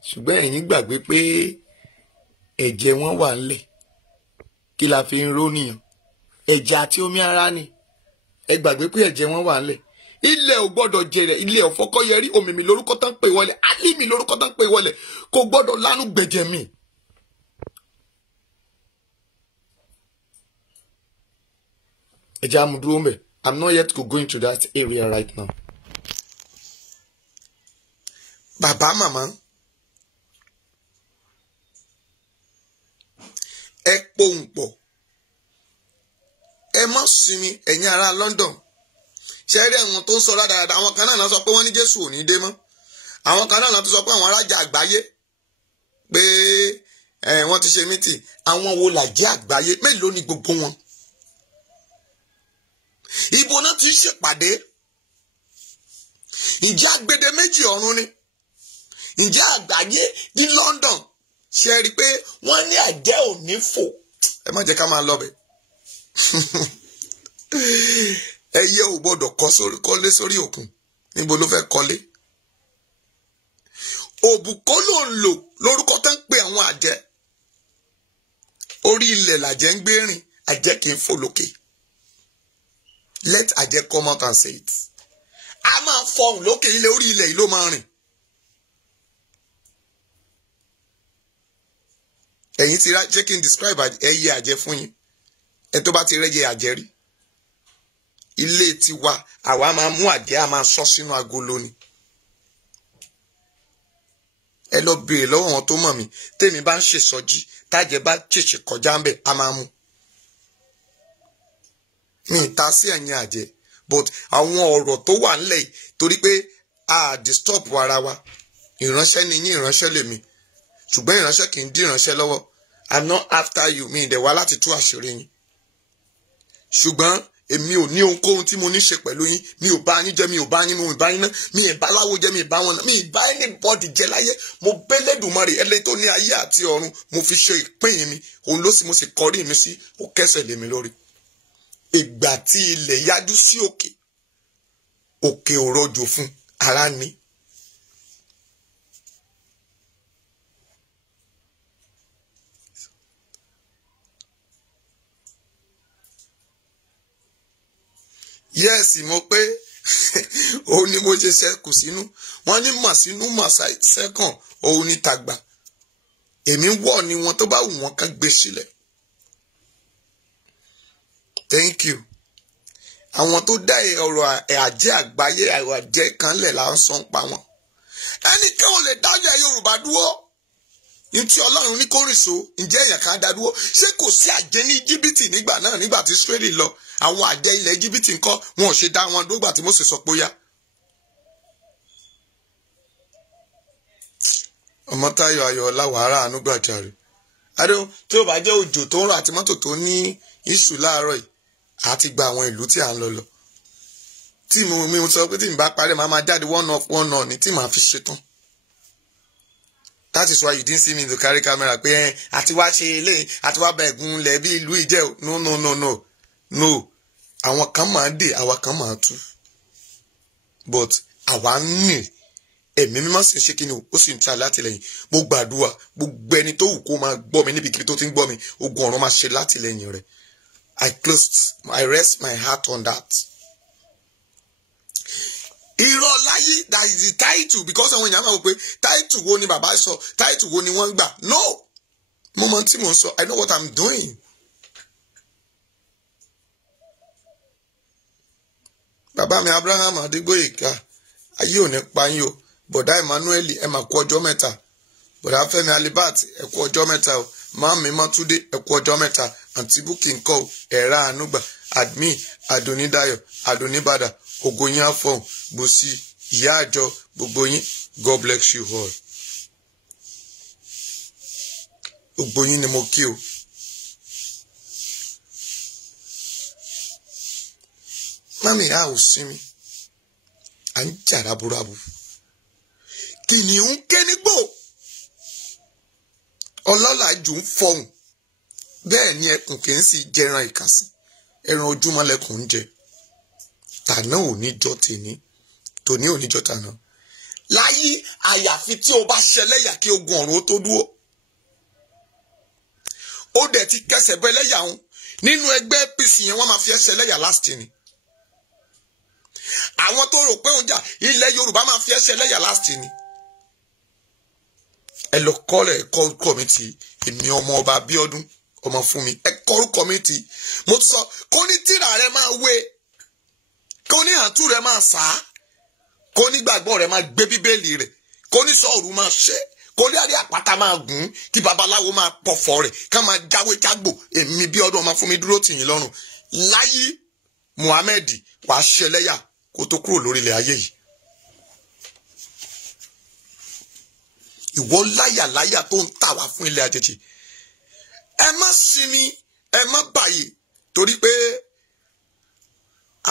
ṣùgbọ́n ẹ̀yin gbàgbé pé ẹ̀jẹ̀ wọn wà ńlẹ̀ kí la fi ń rónìyàn ẹ̀jẹ̀ àti omi ara ni ẹ gbàgbé pé ẹ̀jẹ̀ wọn wà ńlẹ̀ ilẹ̀ ò gbọ́dọ̀ jẹrẹ ilẹ̀ ọ̀fọ́kọ́yẹrí Omimi lórúkọ tán pè wọlé Alimi lórúkọ tán pè wọlé kò gbọ́dọ̀ lánú gbẹ̀jẹ̀ mi. ẹ̀jẹ̀ amúdúró mẹ́ I'm not yet going to that area right now. bàbá màmá ẹ pohùn pọ̀ ẹ má sinmi ẹ̀yin ará London ṣe rí àwọn tó ń sọ rádaràda àwọn kan náà sọ pé wọ́n ní Jésù ò ní dé mọ́ àwọn kan náà tó sọ pé àwọn arájà àgbáyé pé wọ́n ti ṣe mítì àwọn wo làjẹ́ àgbáyé mélòó ni gbogbo wọn ibo náà ti ṣèpàdé ǹjẹ́ agbede méjì ọ̀run ni ǹjẹ́ àgbáyé ní London ṣe rí pé wọ́n ní àjẹ́ ò ní fò ẹ má jẹ́ ká máa lọ bẹ̀ ẹyẹ ò gbọ́dọ̀ kọ́lé sórí òkun níbo ló fẹ́ kọ́lé òbúkọ́ ló ń lò lórúkọ tó ń pe àwọn àjẹ́ orí ilẹ̀ làjẹ́ ń gbé rìn àjẹ́ kì í fò lókè let àjẹ́ come out and say it a máa fọhùn lókè ilẹ̀ orí ilẹ̀ yìí ló máa rìn ẹ̀yin ti ṣé kí n describe ẹyẹ àjẹ́ fún yín ẹ tó bá ti rẹ́yẹ àjẹ́ rí ilé tiwa àwa máa mú àjẹ́ a máa sọ sínú agolo ni ẹ lọ béèrè lọ́wọ́ wọn tó mọ̀ mí tèmi bá ń ṣèsọjí tájẹ́ bá ṣèṣe kọjá ń bẹ̀ a máa mú ní ìta sí ẹ̀yìn àjẹ́ but àwọn ọ̀rọ̀ tó wà ńlẹ̀ yìí torí pé a disturb ara wa ìránṣẹ́ ni yín ìránṣẹ́ lèmi ṣùgbọ́n ìránṣẹ́ kì í dí ìránṣẹ́ lọ́wọ́ I'm not after you mi ìdẹ̀wá láti tú àṣírí yín ṣùgbọ́n èmi ò ní ohunkóhun tí mo ní ṣe pẹ̀lú yín mi ò bá yín jẹ mi ò bá yín mu ìbá yín ná mi ìbá láwo jẹ mi ìbá wọn ná mi ìbá anybody jẹ láyé mo bẹ́lẹ́dùmarè ẹlẹ́ tó ní ayé àti ọ̀run mo fi ṣe ìpín mi òun ló sì mo sì kọrí mi sí ó kẹsẹ̀ lé mi lórí ìgbà tí ilẹ̀ yájú sí òkè òkè ò rọ̀jò fún ara ní. Yes, mo pé òun ni mo ṣe ṣẹ́kù sínú wọ́n ní mà sínú mà sẹ́kàn òun ni tàgbà èmi wọ̀ ni wọn tó bá wù wọ́n ká gbé sílẹ̀. Thank you. àwọn tó dá ọ̀rọ̀ àjẹ́ àgbáyé àjẹ́ kan lẹ̀ là ń sọ pa wọn. ẹnìkan ò lè dájọ́ Yorùbá dúró ní tí Ọlọ́run ní kó rìṣó ǹjẹ́ èèyàn kan dá dúró ṣé kò sí àjẹ́ ní Íjíbítì nígbà náà nígbà tí Ísírẹ́lì lọ àwọn àjẹ́ ilẹ̀ Íjíbítì ńkọ́ wọn ò ṣe dá wọn dúró gbà tí Mósè sọ pé ó yá. Ọmọ́táyọ̀ Ayọ̀ọ́lá wàhálà ànúgbàjarè adó tí ó bá jẹ́ òjò tó ń rọ̀ àti mọ́tò tó ní ìṣù láàárọ̀ yìí àti gba àwọn ìlú tí à ń lọ tí mo sọ pé tí mi bá parí máa jáde one off ni tí màá fi ṣetán. That is why you didn't see me in the carry camera pé àti wá ṣe eléyìí àti wá bá ẹ̀gún lẹ̀ bí ìlú ìjẹ́ no àwọn kan máa dè àwa kan máa tú but àwa ń nì ẹ̀mí mímọ́ sì ń ṣe kí ni ó sì ń ta látìlẹ́yìn mo gbàdúrà gbogbo ẹni tó wù kó máa gbọ́ mi níbikíbi tó ti ń gbọ́ mi ogun ọ̀run máa ṣe látìlẹ́yìn rẹ̀. I rest my heart on that. Irọ́ láyé that is the title because àwọn èèyàn máa wò pé title wo ni bàbá sọ title wo ni wọ́n ń gbà no mo mọ tí mo sọ I know what I'm doing. Bàbá mi Abraham Adégbóyèká ayé ò ní pa yín o bọ̀dá Emmanuel ẹ máa kú ọjọ́ mẹ́ta bọ̀dá Fẹ́mi Alibat ẹ kú ọjọ́ mẹ́ta o Máàmí Mọ́túndé ẹ kú ọjọ́ mẹ́ta àǹtí Búkì ńkọ́ ẹ̀rá ànúgbà admin Adonidayo Adonibada Ogoyin Afọ̀hún Bùsí ìyá àjọ gbogbo yín God bless you all. gbogbo yín ni mo kí o. Mami a ò sinmi, à ń jà raburabu. Kìnìún ké nígbò, ọlọ́làjú ń fọhùn, bẹ́ẹ̀ ni ẹkùn kì í sì jẹran ìkàsìn, ẹran ojúmọ́ lẹkùn ń jẹ. Tàná ò ní jọ tèní, tòní ò ní jọ tàná. Láyé àyàfi tí o bá ṣẹlẹ́yà kí ogun ọ̀run ó tó dúró. Ó dẹ̀ ti kẹsẹ̀ bọ ẹlẹ́yà òun nínú ẹgbẹ́ APC yẹn wọ́n máa fi ẹsẹ̀ ẹlẹ́yà last ni. Àwọn tó rò pé òun jà ilẹ̀ Yorùbá máa fi ẹsẹ̀ ẹlẹ́yà last ni. Ẹ lọ kọ́lẹ̀ ẹ̀kọ́ orúkọ mi ti èmi ọmọ ọba Abíọ́dún ọmọ fún mi ẹ̀kọ́ orúkọ mi ti mo ti sọ kó ní tírà rẹ máa wé kó ní àǹtú rẹ máa sá kó ní gbàgbọ́ rẹ máa gbé bíbélì rẹ kó ní sọ̀rọ̀ máa ṣe kó ní àrí àpáta máa gùn kí babaláwo máa pọ̀fọ̀ rẹ̀ ká máa jáwé jágbò èmi Bíọ́dún ọmọ fún mi dúró tì yín lọ́rùn láyé Muhammed wàá ṣẹlẹ́yà kó tó kúrò lórí ilẹ̀ ayé yìí. Ìwọ láyàláyà tó ń tà wá fún ilẹ̀ àjèjì ẹ má sinmi ẹ má bàyè torí pé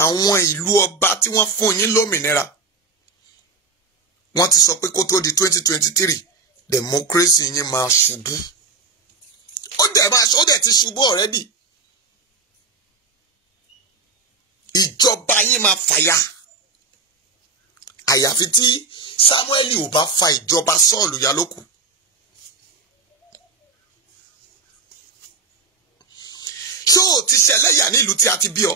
àwọn ìlú ọba tí wọ́n fún yín lómìnira wọ́n ti sọ pé kó tó di 2023 democracy yín máa ṣubú ó dẹ̀ ti ṣubú already ìjọba yín máa fàyà àyàfi tí Sámúẹ́lì ò bá fa ìjọba Sọ́ọ̀lù ya lókù. Ṣé o ti ṣẹlẹ́yà nílùú tí a ti bí ọ?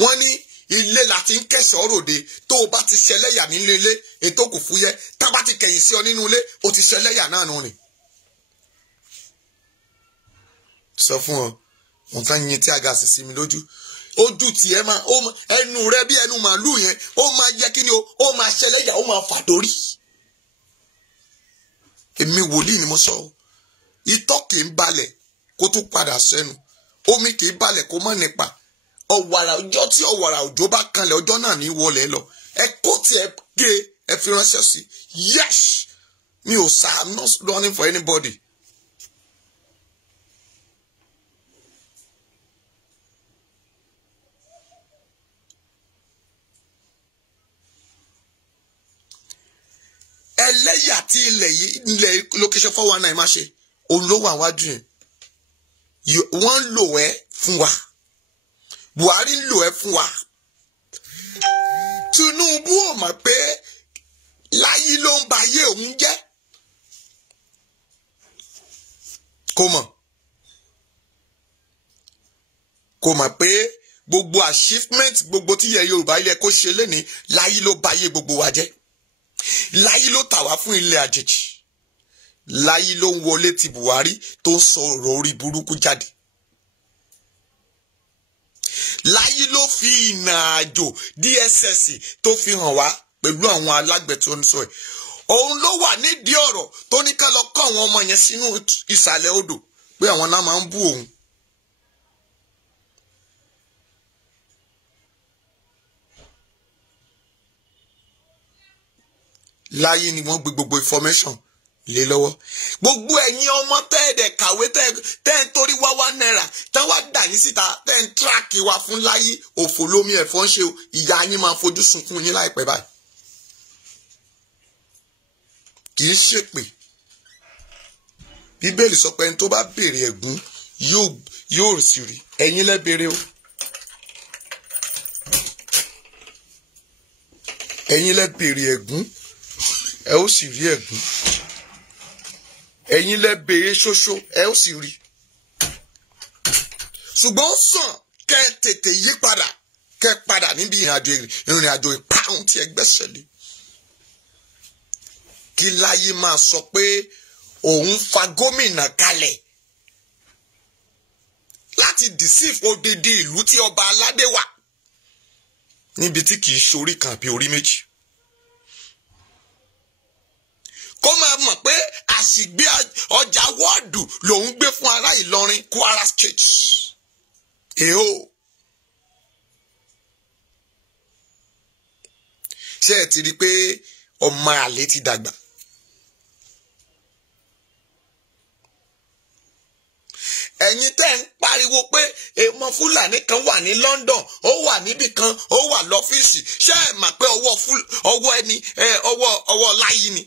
Wọ́n ní ilé láti ń kẹsàn-án ròde tó o bá ti ṣẹlẹ́yà nínú ilé ètò kò fúyẹ́ tá bá ti kẹ̀yìn sí ọ nínú ilé o ti ṣẹlẹ́yà náà nù rìn. Sọ fún ọ, wọ́n tán yin tí a ga sì sí mi lójú. Ojú tí ẹ máa ẹnu rẹ bí ẹnu màálù yẹn ó máa jẹ́ kí ni ó máa ṣẹlẹ́yà ó máa fàdórí. Èmi wòlíì ni mo sọ ọ́ itọ́ kì í balẹ̀ kó tún padà sẹ́nu omi kì í balẹ̀ kó mọ́ nípa ọ̀wàrà ọjọ́ tí ọ̀wàrà òjò bá kanlẹ̀ ọjọ́ náà ní wọlé lọ ẹ kó tí ẹ gé ẹ fi ránṣẹ́ sí yes mi ò sá I'm not running for anybody. Ẹlẹ́yà tí ilẹ̀ location 419 máa ṣe olówó àwájú yẹn wọ́n ń lò ẹ́ fún wa Buhari ń lò ẹ́ fún wa Tinubu ò mọ̀ pé láyé ló ń ba ayé òun jẹ́ kò mọ̀ pé gbogbo achievement gbogbo tí ilẹ̀ Yorùbá ilẹ̀ kó ṣe lénìí láyé ló ba ayé gbogbo wa jẹ́. Láyé ló tà wá fún ilẹ̀ àjèjì láyé ló ń wọlé ti Buhari tó ń sọ ọ̀rọ̀ orí burúkú jáde láyé ló fi ìnà àjò DSS tó fi hàn wá pẹ̀lú àwọn alágbẹ̀ tó ń sọ ẹ̀ òun ló wà nídìí ọ̀rọ̀ tó ní ká lọ kọ́ àwọn ọmọ yẹn sínú ìsàlẹ̀ odò pé àwọn náà máa ń bú òun. Láyé ni wọ́n gbé gbogbo information lé lọ́wọ́ gbogbo ẹ̀yin ọmọ tẹ́ẹ̀dẹ̀ kàwé tẹ́ẹ̀ ń torí wá náírà tẹ́ wá dà yín síta tẹ́ẹ̀ ń tíráàkì wa fún láyé òfò lómi ẹ̀fọ́ ń ṣe ìyá yín máa fojú sunkún yín láìpẹ́ báyìí kì í ṣèpè Bíbélì sọ pé ẹni tó bá béèrè ẹ̀gún yóò sì rí ẹ̀yin lẹ béèrè o ẹ̀yin lẹ béèrè ẹ̀gún ẹ ó sì rí ẹ̀gún ẹ̀yin lẹ béèrè ṣoṣo ẹ ó sì rí ṣùgbọ́n ó sàn kẹ́ tètè yí padà kẹ́ padà níbi ìrìn àjò ìparun tí ẹ gbẹ́sẹ̀ lé kí láyé máa sọ pé òun fa gómìnà kalẹ̀ láti deceive odidi ìlú tí ọba aládé wà níbi tí kì í ṣorí kan àbí orí méjì. Kó máa mọ̀ pé àṣìgbé ọjà wọ́ọ̀dù lòun gbé fún ará Ìlọrin Kwara State. Èho. Ṣé ẹ ti rí i pé ọmọ àlè ti dàgbà? pariwo pé èèmọ̀ Fúlàní kan wà ní London ó wà níbì kan ó wà lọ́fíìsì ṣé ẹ mà pé ọwọ́ ẹni ọwọ́ láyé ni.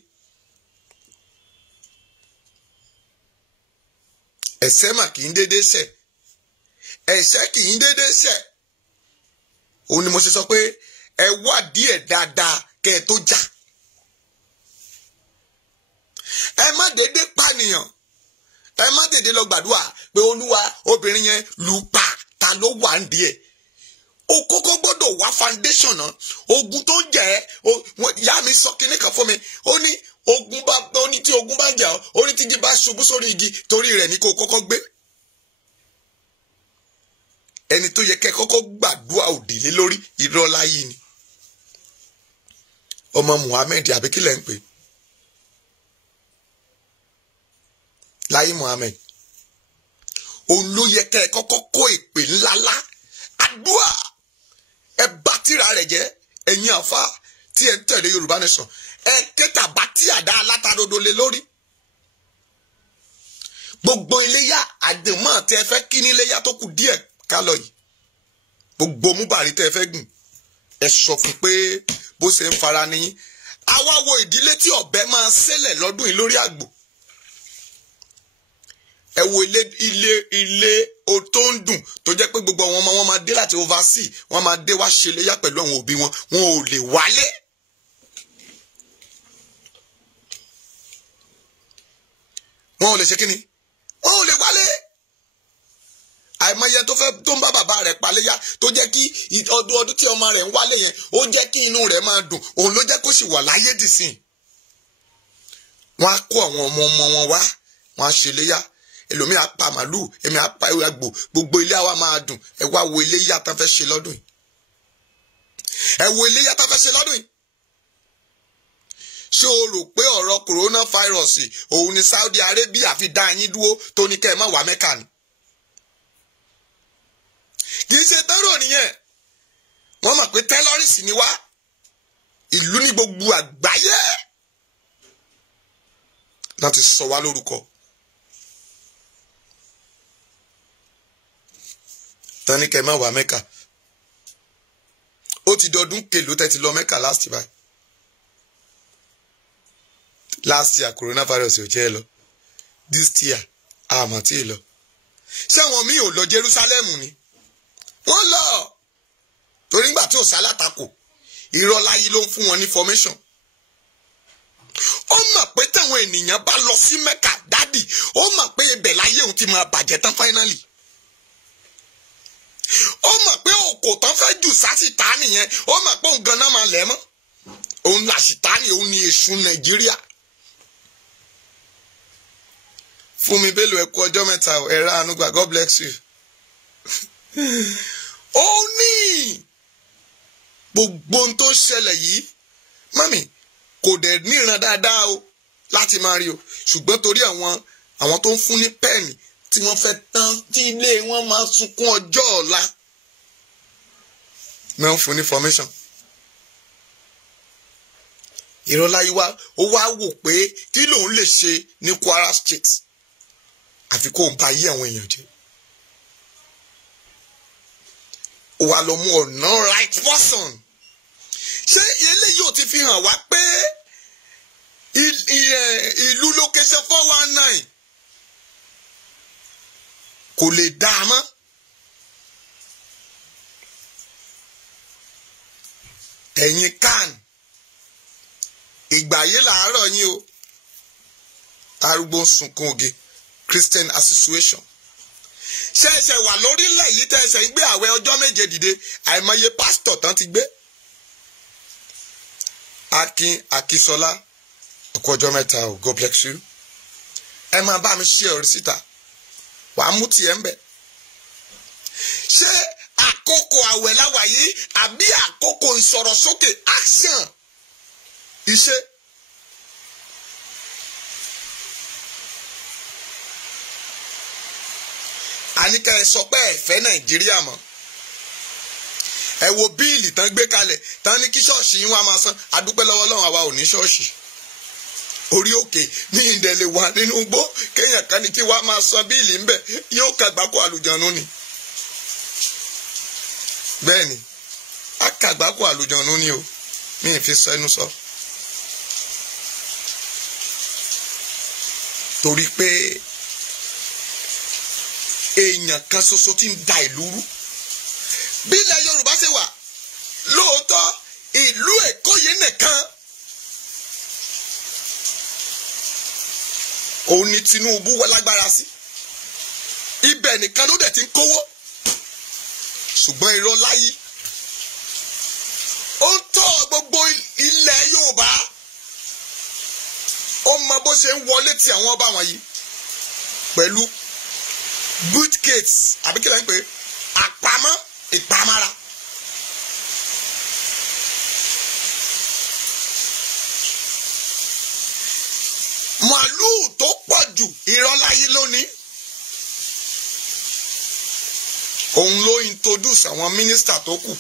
ẹ̀ṣẹ̀ mà kì í dédé ṣẹ̀ ẹ̀ṣẹ̀ kì í dédé ṣẹ̀ òun ni mo ṣe sọ pé ẹ wádìí ẹ̀ dáadáa kẹ́ ẹ tó jà. ẹ má dédé pànìyàn ẹ má dédé lọ gbàdúrà pé Olúwa obìnrin yẹn lù pa ta ló wà ń díẹ̀. O kọ́kọ́ gbọ́dọ̀ wá foundation náà ogun tó ń jẹ ẹ́ ìyá mi sọ kinní kan fún mi ó ní tí ogun bá ń jà ó ní tígi bá ṣubú sórí igi torí rẹ̀ ní kó kọ́kọ́ gbé. ẹni tó yẹ kẹ́ kọ́kọ́ gbàdúrà òdì lé lórí irọ́ láyé ni ọmọ Muhammed àbí kí lẹ́ ń pè láyé Muhammed òun ló yẹ kẹ́ kọ́kọ́ kó èpè ńláńlá àdúrà ẹ bá tírà rẹ̀ jẹ́ ẹ̀yin àfa tí ẹ ń tẹ̀lé Yorùbá Nation ẹ kẹta bá tí àdá alátarodo lé lórí gbogbo iléyà àdèmọ́ tẹ fẹ́ kí ní iléyà tó kù díẹ̀ kálọ̀ yìí gbogbo múbàrí tẹ fẹ́ gùn ẹ sọ fún pé bó ṣe ń fara níyìn àwa wo ìdílé tí ọ̀bẹ máa ṣẹlẹ̀ lọ́dún yìí lórí àgbò ẹ wo ilé tó ń dùn tó jẹ́ pé gbogbo àwọn ọmọ wọn máa dé láti oversea wọn máa dé wá ṣe léyà pẹ̀lú àwọn òbí wọn wọn ò lè wálé. wọn ò lè ṣe kíni wọn ò lè wálé. àìmọye tó ń bá bàbá rẹ̀ paléyà tó jẹ́ kí ọdún tí ọmọ rẹ̀ ń wálé yẹn ó jẹ́ kí inú rẹ̀ máa dùn òun ló jẹ́ kó sì wà láyé dìsìn. wọ́n á kó àwọn ọmọ wọn wá wọ́n á ṣe léyà ẹlòmíì á pa màlúù èmi á pa ewé àgbò gbogbo ilé àwa máa dùn ẹ wá wo iléyà tán fẹ́ ṣe lọ́dún yìí ẹ wo iléyà tán fẹ́ ṣe lọ́dún yìí. ṣé o rò pé ọ̀rọ̀ coronavirus òun ni Saudi Arabia fi dá yín dúró tó ní kẹ́ ẹ má wá Mẹ́kà ni. kì í ṣe tẹ́rọ̀ nìyẹn wọ́n mọ̀ pé tẹ́lọ́rìsì ni wá ìlú ní gbogbo àgbáyé láti sọ wá lórúkọ. tani kẹ́ má wá Mẹ́kà ó ti dọdún kèló tẹ́ ti lọ Mẹ́kà last year last year coronavirus ò jẹ́ lọ this year àmọ́ tí ì lọ ṣé àwọn míì ò lọ Jerusalem ni wọ́n lọ torí nígbà tí ò sálátakò irọ́ láyé ló ń fún wọn ní formation ó mọ̀ pé táwọn ènìyàn bá lọ sí Mẹ́kà dádì ó mọ̀ pé ibẹ̀ láyé òun ti máa bàjẹ́ tán finally ó mọ̀ pé òkò tán fẹ́ jù sásìtá nìyẹn ó mọ̀ pé òun ganan máa lẹ̀ mọ́ òun làṣìtá ni òun ni èṣù Nàìjíríà. Fúnmi Bello ẹ kú ọjọ́ mẹ́ta ẹ ra àánú gbà God bless you. ó ní gbogbo ohun tó ṣẹlẹ̀ yìí mami kò dẹ̀ níran dáadáa o láti máa rí o ṣùgbọ́n torí àwọn tó ń fún ní pẹ́ẹ̀nì tí wọ́n fẹ́ tán tí ilé wọn máa sunkún ọjọ́ ọ̀la náà ń fún ní formation. ìrọ̀láyé wa ó wá wò pé kí lòun lè ṣe ní Kwara State àfi kó ń ba ayé àwọn èèyàn jẹ́. ó wá lọ mú ọ̀nà right person. ṣé eléyìí ò ti fi hàn wá pé ìlú location 419 kò lè dá a mọ́. ẹ̀yin kan ìgbà yé làárọ̀ yín o arúgbó sunkún oge Christian Association ṣẹ̀ṣẹ̀ wà lórílẹ̀ yìí tẹ̀sẹ̀ ń gbé àwẹ̀ ọjọ́ méje dìde àìmọye pásítọ̀ tán ti gbé. Akin Akisola ọkọ ọjọ́ mẹ́ta o God bless you. ẹ máa bá mi ṣe ọ̀rẹ́ síta wàá mú tiẹ̀ ń bẹ̀. ṣé àkókò àwẹ̀ láwà yìí àbí àkókò ìsọ̀rọ̀sókè action iṣẹ́. àníkà ẹ sọ pé ẹ fẹ́ Nàìjíríà mọ́ ẹ wo bíìlì tán gbé kalẹ̀ tán ní kí ṣọ́ọ̀ṣì yín wá máa san adúpẹ́ lọ́wọ́ Ọlọ́run àwa ò ní ṣọ́ọ̀ṣì orí òkè ní ìdẹ̀lẹ̀ wà nínú igbó kéèyàn kan ní kí wàá máa san bíìlì ńbẹ yóò kàgbákò àlùjọ̀nù ni. bẹ́ẹ̀ ni akàgbákò àlùjọ̀nù ni o mi ì fi sọ ẹnu sọ. torí pé èèyàn kan ṣoṣo tí ń da ìlú rú. bí ilẹ̀ Yorùbá ṣe wà lóòótọ́ ìlú Èkó yìí nìkan òun ni Tinubu wá lágbára sí. ibẹ̀ nìkan ló dẹ̀ ti ń kówó. ṣùgbọ́n irọ́ láyé ó ń tọ́ gbogbo ilẹ̀ Yorùbá. ó mọ bó ṣe ń wọlé ti àwọn ọba wọ̀nyí pẹ̀lú briefcase àbí kí ló ń pè é àpamọ́ ìpamọ́ra. màálùú tó pọ̀ jù irọ́ láyé lónìí. òun ló introduce àwọn mínísítà tó kù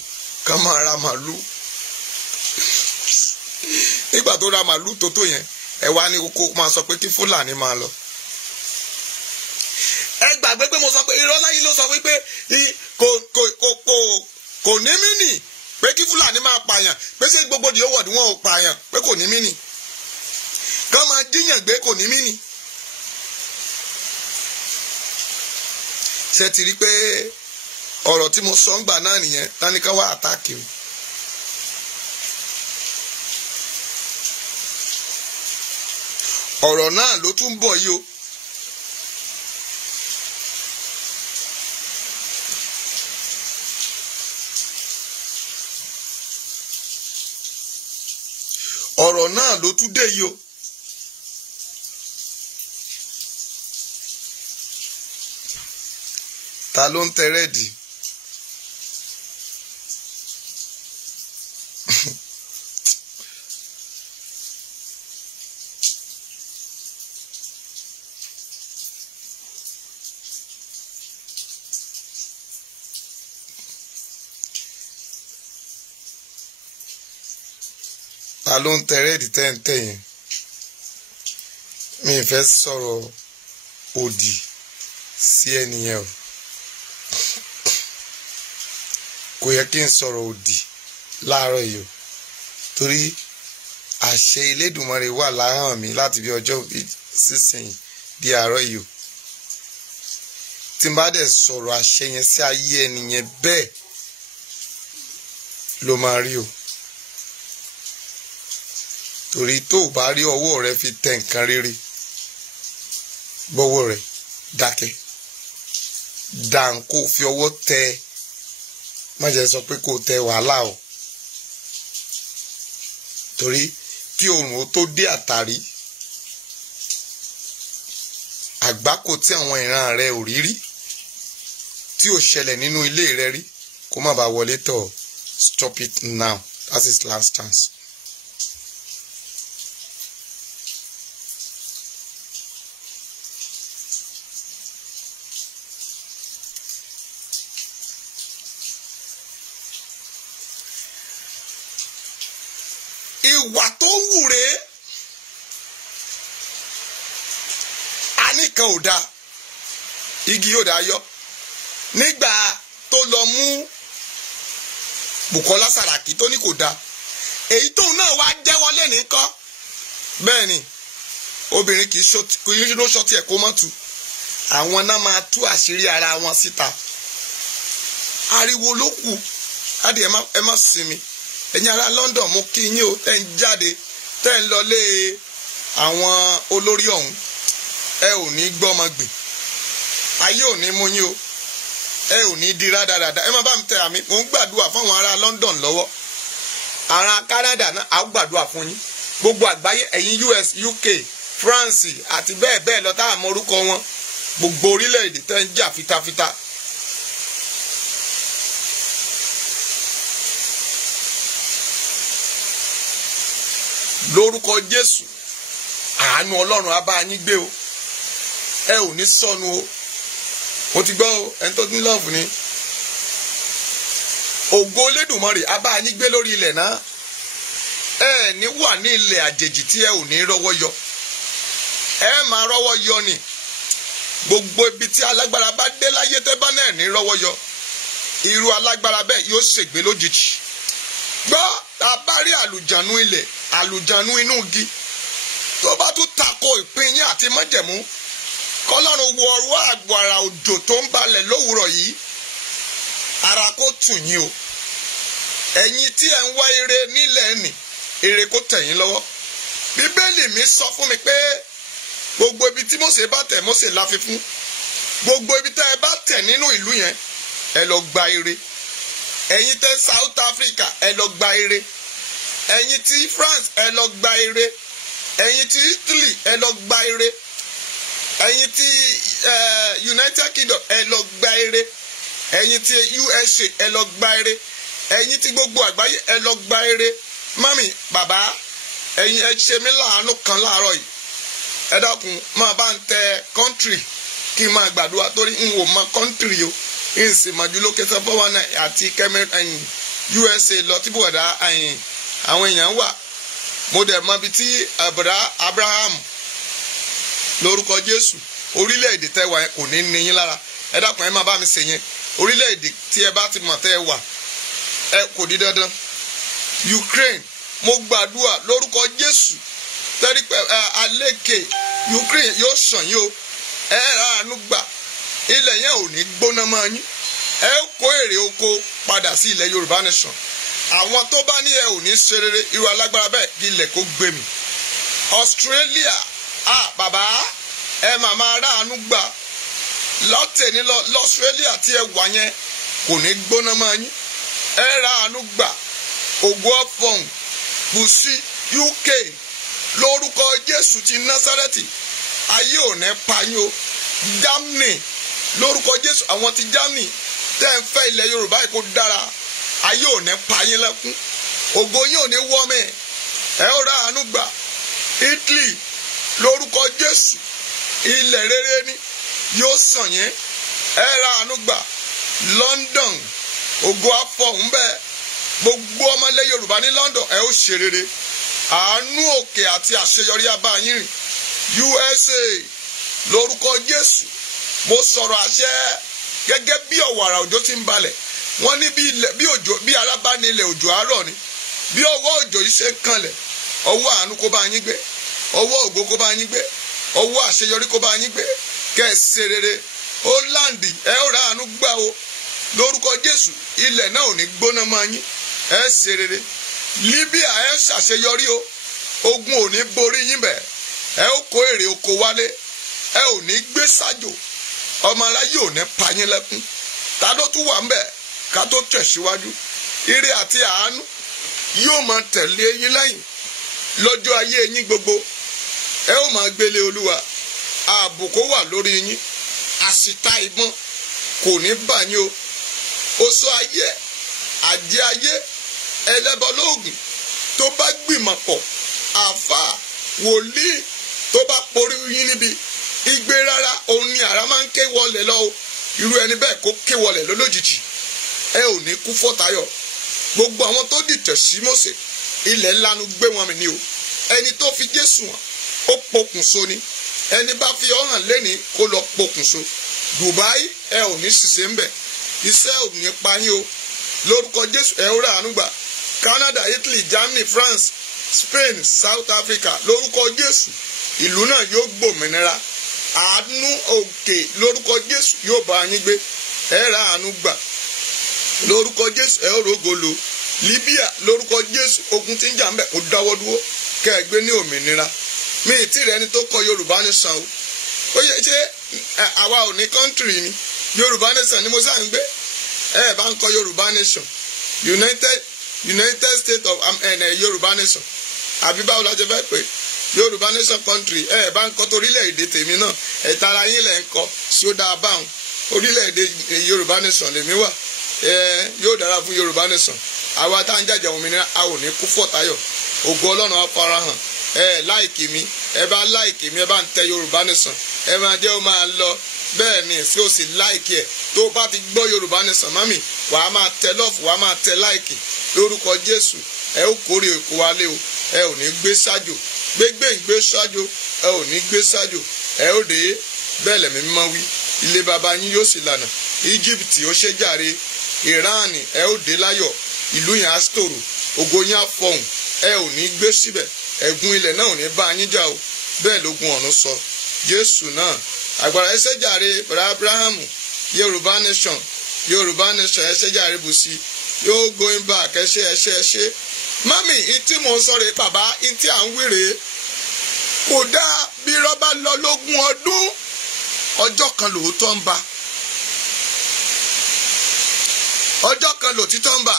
kán máa ra màálùú. nígbà tó ra màálùú tó tó yẹn ẹ wá ní kókó máa sọ pé kí Fúlàní máa lọ. ẹ gbàgbé pé mo sọ pé irọ́ láyé ló sọ wípé kò ní mínì pé kí Fúlàní máa pààyàn pé ṣé gbogbo ìdíyó wọ̀dí wọn ò pààyàn pé kò ní mínì kán máa díyàn gbé kò ní mínì. ṣe ti rí pé ọ̀rọ̀ tí mo sọ ń gbà náà nìyẹn táníkà wá àtàkì o. ọ̀rọ̀ náà ló tún bọ̀ yìí o. ọ̀rọ̀ náà ló tún dé yìí o. ta ló ń tẹ rẹ́ẹ̀dì? ta ló ń tẹ rẹ́ẹ̀dì tẹ́ǹtẹ́ yẹn? mi ì fẹ́ sọ̀rọ̀ òdì sí ẹnìyẹn o. kò yẹ kí n sọ̀rọ̀ òdì láàárọ̀ yìí o torí àṣẹ Elédùmarè wà láhàn mi láti bí ọjọ́ sísìn di àárọ̀ yìí o. tí n bá dẹ̀ sọ̀rọ̀ àṣẹ yẹn sí ayé ẹnìyẹn bẹ́ẹ̀ ló máa rí o. torí tó o bá rí ọwọ́ rẹ fi tẹ nǹkan rere gbọ́wọ́ rẹ dákẹ́ dànkó fi ọwọ́ tẹ má jẹ́ sọ pé kò tẹ wàhálà o. torí kí oòrùn ó tó dé àtàrí àgbákò tí àwọn ìran rẹ ò rí rí tí ò ṣẹlẹ̀ nínú ilé rẹ rí kó má bàa wọlé tọ̀. Stop it now. That's his last chance. ìwà tó wù rèé àníkan ò dáa igi yóò dáa yọ nígbà tó lọ mú Bùkọ́lá Sàràkí tó ní kò dáa èyí tóun náà wá jẹ́wọ́ lẹ́ni kọ́ bẹ́ẹ̀ ni obìnrin kì í ló ṣọtí ẹ̀ kó mọ́ tu àwọn náà máa tú àṣírí ara wọn síta ariwo ló kù adìẹ ẹ má sinmi ẹ̀yin ará London mo kí yín o tẹ́ ń jáde tẹ́ ń lọlé àwọn olórí ọ̀hún ẹ ò ní gbọ́mọ gbè ayé ò ní mú yín o ẹ ò ní di rádaràda ẹ má bá mi tẹ àmì mò ń gbàdúrà fún àwọn ará London lọ́wọ́ ará Canada náà á gbàdúrà fún yín gbogbo àgbáyé ẹ̀yin US UK France àti bẹ́ẹ̀ bẹ́ẹ̀ lọ tá àmọ́ orúkọ wọn gbogbo orílẹ̀-èdè tẹ́ ń jà fitafita. lórúkọ Jésù àánú Ọlọ́run á bá yín gbé o ẹ ò ní sọnù o mo ti gbọ́ o ẹni tó ní lọ́ọ̀fù ni ògo Elédùmarè á bá yín gbé lórí ilẹ̀ náà ẹ ní wà ní ilẹ̀ àjèjì tí ẹ ò ní rọ́wọ́ yọ ẹ máa rọ́wọ́ yọ ni gbogbo ibi tí alágbára bá dé láyé tẹ́ bá náà ní rọ́wọ́ yọ irú alágbára bẹ́ẹ̀ yóò ṣègbé lójijì gbọ́ tá a bá rí àlùjànnú ilẹ̀ àlùjànnú inú igi tó bá tún tako ìpín yín àti májẹ̀mú kọ́lọ́run wọ ọwọ́ àgbàrá òjò tó ń balẹ̀ lówùrọ̀ yìí ara kó tù yín o ẹ̀yin tí ẹ̀ ń wá ire nílẹ̀ nì ire kó tẹ̀ yín lọ́wọ́ bíbélì mi sọ fún mi pé gbogbo ibi tí Mósè bá tẹ̀ Mósè láfi fún gbogbo ibi tá ẹ bá tẹ̀ nínú ìlú yẹn ẹ lọ gba ire ẹ̀yin tẹ́ South Africa ẹ lọ gba ire ẹ̀yin tí France ẹ lọ gba ire ẹ̀yin tí Italy ẹ lọ gba ire ẹ̀yin tí United Kingdom ẹ lọ gba ire ẹ̀yin tí USA ẹ lọ gba ire ẹ̀yin tí gbogbo àgbáyé ẹ lọ gba ire mami bàbá ẹ̀yin ẹ ṣe mí láàánú kan láàárọ̀ yìí ẹ dákun máa bá ń tẹ country kí n máa gbàdúrà torí n ò mọ country o n sì mọ ju lókè sọfọ wọn àti USA lọ tí bọ̀dá àwọn èèyàn wà mo dẹ̀ mọ ibi tí Abraham lórúkọ Jésù orílẹ̀-èdè tẹ́ wà kò ní ní yín lára ẹ dákun ẹ máa bá mi ṣe yẹn orílẹ̀-èdè tí ẹ bá ti mọ̀ tẹ́ ẹ wà ẹ kò di dandan Ukraine mo gbàdúrà lórúkọ Jésù tẹ́rí pé alékè Ukraine yóò sàn yín o ẹ ra àánú gbà ilẹ̀ yẹn ò ní gbóná mọ́ yín ẹ kó èrè oko padà sí ilẹ̀ Yorùbá nation àwọn tó bá ní ẹ ò ní ṣe rere irú alágbára bẹ́ẹ̀ kí ilẹ̀ kó gbé mi Australia bàbá ẹ màmá ra àánú gbà lọ́tẹ̀ ní Australia tí ẹ wà yẹn kò ní gbóná mọ́ yín ẹ ra àánú gbà ògùn ọ̀fọ̀n bùsí UK lórúkọ Jésù ti Násárẹ́tì ayé ò ní pa yín o Germany lórúkọ Jésù àwọn ti Germany tẹ́ ń fẹ́ ilẹ̀ Yorùbá yìí kó dára ayé ò ní pa yín lẹ́kún ògo yín ò ní wọ́ mẹ́ ẹ ó ra àánú gbà Italy lórúkọ Jésù ilẹ̀ rere ni yóò sàn yín ẹ ra àánú gbà London ògo afọ̀hún bẹ́ẹ̀ gbogbo ọmọlẹ̀ Yorùbá ní London ẹ ó ṣe rere àánú òkè àti àṣeyọrí abá yín rìn USA lórúkọ Jésù mo sọ̀rọ̀ àṣẹ gẹ́gẹ́ bí ọ̀wàrà òjò ti ń balẹ̀ wọ́n ní bí ara bá ní ilẹ̀ òjò àárọ̀ ni bí ọwọ́ òjò yìí ṣe ń kanlẹ̀ ọwọ́ àánú kó bá yín gbé ọwọ́ ògo kó bá yín gbé ọwọ́ àṣeyọrí kó bá yín gbé kẹ́ ẹ ṣe rere Holland ẹ ó ra àánú gbà o lórúkọ Jésù ilẹ̀ náà ò ní gbóná mọ́ yín ẹ ṣe rere Libya ẹ ṣàṣeyọrí o ogun ò ní borí yín bẹ́ẹ̀ ẹ ó kó èrè oko wálé ẹ ò ní gbé sájò ọmọ aráyé ò ní pa yín lẹ́kún ta ló tún wà ń bẹ̀ ká tó tẹ̀síwájú ire àti àánú yóò máa tẹ̀lé yín lẹ́yìn lọ́jọ́ ayé yín gbogbo ẹ ó máa gbélé Olúwa ààbò kó wà lórí yín àṣìta ìbọn kò ní bà yín o oṣó ayé àjẹ́ ayé ẹlẹ́bọ lóògùn tó bá gbìmọ̀ pọ̀ àáfàá wòlíì tó bá porí yín níbi igbe rárá òun ni àrá máa ń ké wọlé lọ o irú ẹni bẹ́ẹ̀ kó ké wọlé lójijì ẹ ò ní kú fọ́tayọ̀ gbogbo àwọn tó dìtẹ̀ sí Mósè ilẹ̀ ńlanu gbé wọn mì ní o ẹni tó fi Jésù hàn ó pokùnso ni ẹni bá fi ọ̀hàn lẹ́ni kó lọ pokùnso Dubai ẹ ò ní ṣìṣe ń bẹ̀ iṣẹ́ ò ní pa yín o lórúkọ Jésù ẹ ó rà àánú gbà Canada Italy Germany France Spain South Africa lórúkọ Jésù ìlú náà yóò gbòmìnira àánú òkè lórúkọ Jésù yóò bá yín gbé ẹ rà àánú gbà lórúkọ Jésù ẹ ó rògolo Libya lórúkọ Jésù ogun tí ń jà ń bẹ̀ kó dáwọ́ dúró kẹ́ ẹ gbé ní òmìnira mi ì tí rẹ ni tó kọ Yorùbá nation o ó yẹ ṣé àwa ò ní country ni Yorùbá nation ni mo sá ń gbé ẹ bá ń kọ Yorùbá nation United States of Yorùbá nation àbí báwo la jẹ fẹ́ pé Yorùbá nation country ẹ bá ń kọ torílẹ̀-èdè tèmi náà ẹ̀tara yín lẹ̀ ń kọ sí ó dáa báwọn orílẹ̀-èdè Yorùbá nation lèmi wà yóò dára fún Yorùbá nation àwa tá à ń jàjà òmìnira a ò ní kú fọ̀tayọ̀ ògo Ọlọ́run á farahàn láìkì mi ẹ bá láìkì mi ẹ bá ń tẹ Yorùbá nation ẹ máa jẹ́ ó máa lọ bẹ́ẹ̀ ni tí ó sì láìkì ẹ̀ tó bá ti gbọ́ Yorùbá nation mami wàá máa tẹ lọ́ọ̀fù wàá máa tẹ láìkì lórúkọ Jésù ẹ ó kórè èkó wálé o ẹ ò ní gbé ṣáájò gbégbé ìgbé ṣáájò ẹ ò ní gbé sájò, ẹ ó dé bẹ́ẹ̀ lẹ̀mí mímọ́ wí. Ilé baba yín yóò sì lànà. Egypt ó ṣe jàre, Iran ẹ ó dé láyọ̀, ìlú yẹn á tòrò, ògo yín á fọhùn, ẹ ò ní gbé síbẹ̀, ẹ̀gún ilẹ̀ náà ò ní bá yín jà o, bẹ́ẹ̀ lógun ọ̀run sọ. Jésù náà agbára ẹ ṣe jàre Abrahamu, Yorùbá nation ẹ ṣe jàre Bùsí, yóò going back ẹ ṣe. Mami ìtí mò ń sọ̀rọ̀ bàbá ìtí à ń wíre kò dáa bí rọ́bà lọ lógún ọdún ọjọ́ kan lòótọ́ ń bá, ọjọ́ kan lòtítọ́ ń bá.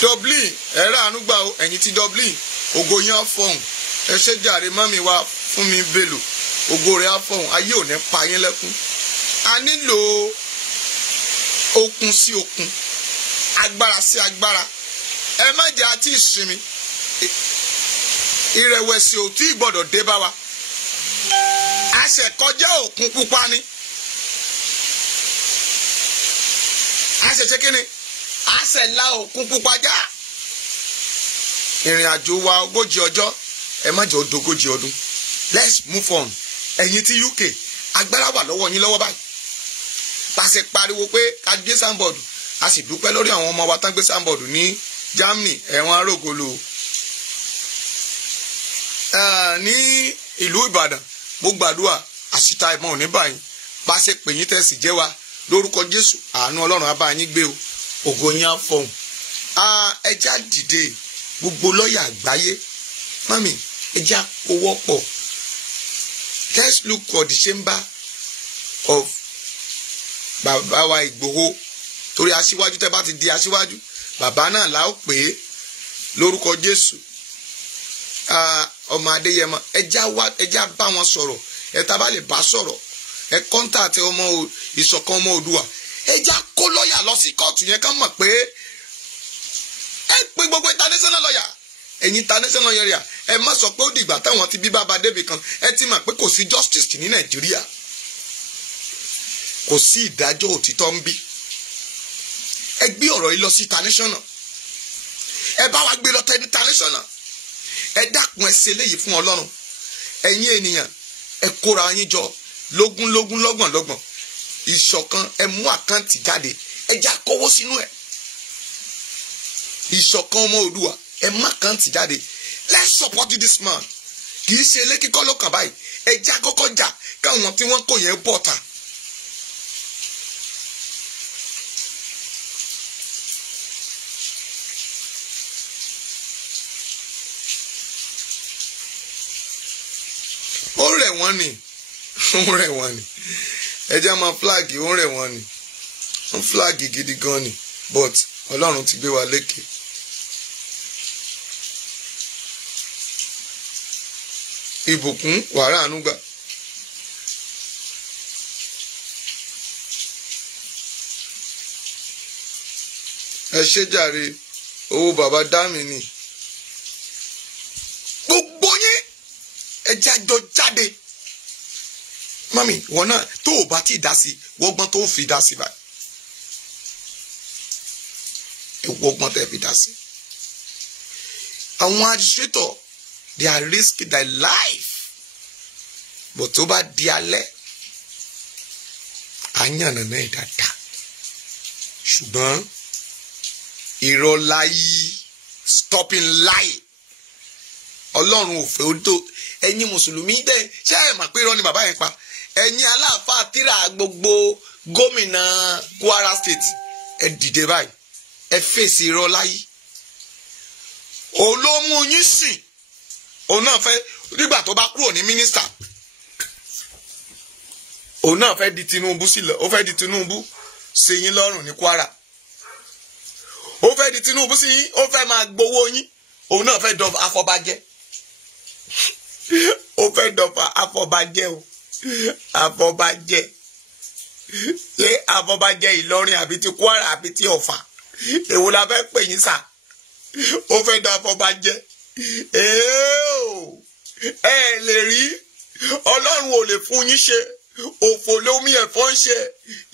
Dublin ẹ̀rọ ànúgbà ẹ̀yìn ti Dublin ògo yẹn á fọhùn, ẹ ṣe jàre mami wa fún mi Bello, ògo rẹ̀ á fọhùn, ayé ò ní pa yín lẹ́kún. A nílò okun sí okun, agbára sí agbára. Ẹ má jẹ́ àti ìsinmi, ìrẹ̀wẹ̀sì ò tí ì gbọ́dọ̀ dé bá wa. A ṣe kọjá òkun pupa ni, a ṣe ṣe kíni, a ṣe la òkun pupa já. Ìrìn àjò wa 40 ọjọ́, ẹ má jẹ́ ó dogójì ọdún. Let's move on. Ẹ̀yin tí UK agbára wà lọ́wọ́ yín lọ́wọ́ báyìí. Pàṣẹ pariwo pé ká gbé sáńbọ̀dù, a sì dúpẹ́ lórí àwọn ọmọ wa tán gbé sáńbọ̀dù ní Germany, ẹ̀wọ̀n arógolo. Ní ìlú Ìbàdàn mo gbàdúrà àṣìta ìmọ̀ òní báyìí, bá ṣe pè yín tẹ̀sí jẹ́ wa lórúkọ Jésù, àánú Ọlọ́run á bá yín gbé o, ògo yín á fọhùn. Ẹja dìde gbogbo lọ́ọ̀yà àgbáyé, mami ẹja kó wọ́pọ̀. Let's look for the chamber of bàbá wa Ìgbòho, torí aṣíwájú tẹ́ bá ti di aṣíwájú bàbá náà la ó pè é lórúkọ Jésù. Ọmọ Adéyẹmọ ẹja bá wọn sọ̀rọ̀, ẹ tá bá lè bá sọ̀rọ̀, ẹ kọ́ńtàtì ọmọ ìṣọ̀kan ọmọ Oòduà, ẹja kó lọ́ọ̀yà lọ sí kóòtù yẹn kán mọ̀ pé ẹ pé gbogbo international lawyer, ẹ̀yin international lawyer ẹ má sọ pé ó dìgbà táwọn ti bí bàbá débì kan, ẹ ti mọ̀ pé kò sí justice ní Nàìjíríà, kò sí ìdájọ́ òtítọ́ ń bí. Ẹ gbé ọ̀rọ̀ yìí lọ sí international, ẹ bá wa gbé lọ tẹ international, ẹ dákun ẹ ṣe léyìí fún Ọlọ́run. Ẹ̀yin ènìyàn ẹ kóra yín jọ lógún lọ́gbọ̀n, ìṣọ̀kan, ẹ mú àkáǹtì jáde, ẹ já kówó sínú ẹ̀. Ìṣọ̀kan ọmọ Oòduà, ẹ má àkáǹtì jáde. Let's support this man. Kì í ṣe ilé kíkọ́ lọ́kàn báyìí, ẹ já kọ́kọ́ jà káwọn tí wọ́n kò yẹn bọ̀ ta. Ó rẹ̀ wọ́n ni ẹjẹ́ máa flag, ó rẹ̀ wọ́n ni, wọ́n flag gidi gan ni, but Ọlọ́run ti gbé wa lékè. Ìbùkún wàrà ànúgbà. Ẹ ṣé jàre, owó bàbá dá mi ni. Gbogbo yín ẹjẹ́ àjọ jáde. Mami wọn náà tó o bá ti dá sí wọ́gbọ́n tó fi dá sí báyìí, wọ́gbọ́n tẹ́ fi dá sí. Àwọn administrator they are risking their life, but tó bá di alẹ́ àyànnà náà dáadáa, ṣùgbọ́n irọ́ láyé, stopping lie. Ọlọ́run ò fẹ́ ó tó ẹ̀yin mùsùlùmí dẹ̀ ṣé ẹ mọ̀ pé irọ́ ni bàbá yẹn pa. Ẹ̀yin aláàfáà tíra gbogbo gómìnà Kwara State ẹ dìde báyìí, ẹ fèsì irọ́ láyé. Olómú yín sìn, òun náà fẹ́ nígbà tó bá kúrò ní mínísítà, òun náà fẹ́ di Tinubu sílẹ̀, ó fẹ́ di Tinubu sí yín lọ́rùn ní Kwara, ó fẹ́ di Tinubu sí yín, ó fẹ́ máa gbowó yín, òun náà fẹ́ dọ̀ afọbajẹ́, ó fẹ́ dọ̀ afọbajẹ́ o, afọbajẹ́ ṣé afọbajẹ́ Ìlọrin àbí ti Kwara àbí ti Ọ̀fà, èwo la fẹ́ pè yín sà, ó fẹ́ dọ̀ afọbajẹ́. Ẹ lè rí, Ọlọ́run ò lè fún yín ṣe, òfò lómi ẹ̀fọ́ ń ṣe,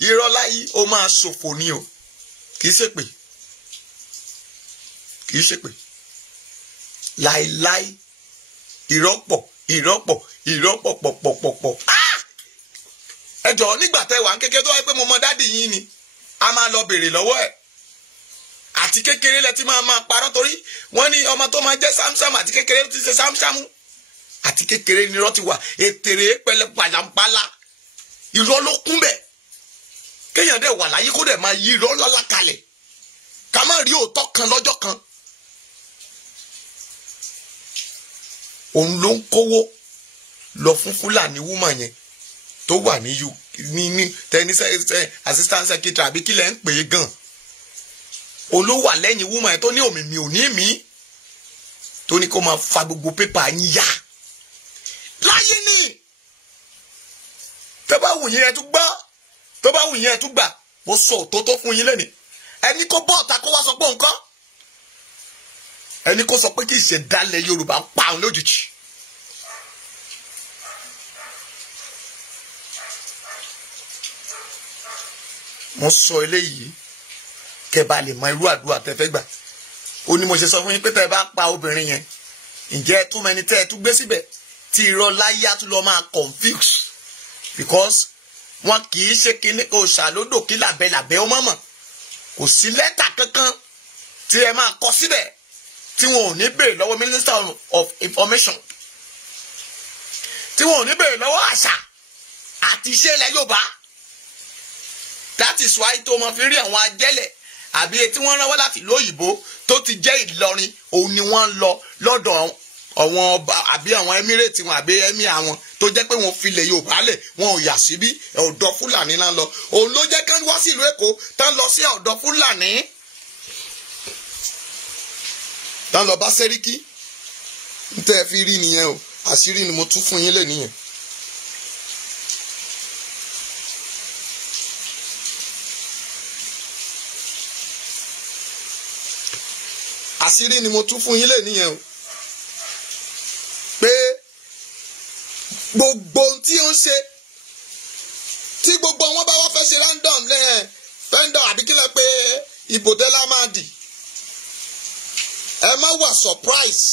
irọ́ láyé ó máa ṣòfò ni o, kì í ṣèpè, kì í ṣèpè láíláí. Irọ́ pọ̀, ìrọ́pọ̀. Ẹ jọ̀ọ́ nígbà tẹ́ wà ń kékeré tó wáyé pé mo mọ dádì yín ni a máa lọ béèrè lọ́wọ́ ẹ̀ àti kékeré lẹ ti máa parọ́ torí wọ́n ní ọmọ tó máa jẹ́ sámsámù àti kékeré ló ti ṣe sámsámù àti kékeré ni irọ́ ti wà ètèrè pẹlẹ pàlàmpálá irọ́ ló kún bẹ̀ kéèyàn dẹ̀ wà láyé kó dẹ̀ máa yí irọ́ lọ́la kalẹ̀ ká má rí òótọ́ kan lọ́jọ́ kan òun ló ń kówó lọ fún Fúlàní wúmà yẹn tó wà ní tẹnisẹ́ assistant secretary àbí kílẹ̀ ń pè é gan olówó àlẹ́yìn wúmà yẹn tó ní òmìmí ò ní mí tó ní kó máa fa gbogbo pépà yín yá láyé ní tó bá wù yín ẹ tún gbọ́ tó bá wù yín ẹ tún gbà mo sọ òtótó fún yín lẹ́nìí ẹni kó bọ́ ọ̀tá kó wá sọ pé nǹkan ẹni kó sọ pé kí ìṣẹ̀dálẹ̀ Yorùbá ń pa òun lójijì. mo sọ eléyìí kẹ́ bá lè mọ irú àdúrà tẹ́ fẹ́ gbà ó ní mo ṣe sọ fún yín pé tẹ́ bá pa obìnrin yẹn ǹjẹ́ ẹ tún mẹni tẹ́ ẹ tún gbé síbẹ̀ tí irọ́ láyé á tún lọ máa confuse because wọn kì í ṣe kíní kò ṣàlódò kí làbẹ́làbẹ́ ó mọ̀mọ̀ kò sí lẹ́tà kankan tí ẹ máa kọ síbẹ̀ tí wọn ò ní béèrè lọ́wọ́ Minister of Information tí wọn ò ní béèrè lọ́wọ́ àṣà àti iṣẹ́ ilẹ̀ Yorùbá. That is why tó máa fi rí àwọn ajẹ́lẹ̀ àbí etí wọ́n rán wá láti ìlú òyìnbó tó ti jẹ́ Ìlọrin òun ni wọ́n ń lọ lọ́dọ̀ àwọn ọba àbí àwọn Emirate wọn àbí ẹ̀mí àwọn tó jẹ́ pé wọ́n filẹ̀ Yorùbá lẹ̀ wọn ò yà síbí ọ̀dọ̀ Fúlàní náà lọ òun ló jẹ́ kí wọ́n wá sí ìlú Èkó tán lọ sí ọ̀dọ̀ Fúlàní tán lọ bá Sẹ́ríkì ń tẹ́ ẹ fi rí nìyẹn o àṣírí ni mo tún fún yín lé nìyẹn. àṣírí ni mo tún fún yín lè níyẹn o pé gbogbo ohun tí ó ń ṣe tí gbogbo wọn bá wá fẹ́ ṣe random fẹ́ndọ̀ àbí kílẹ̀ pé ìbò tẹ́lá máa dì ẹ má wà surprise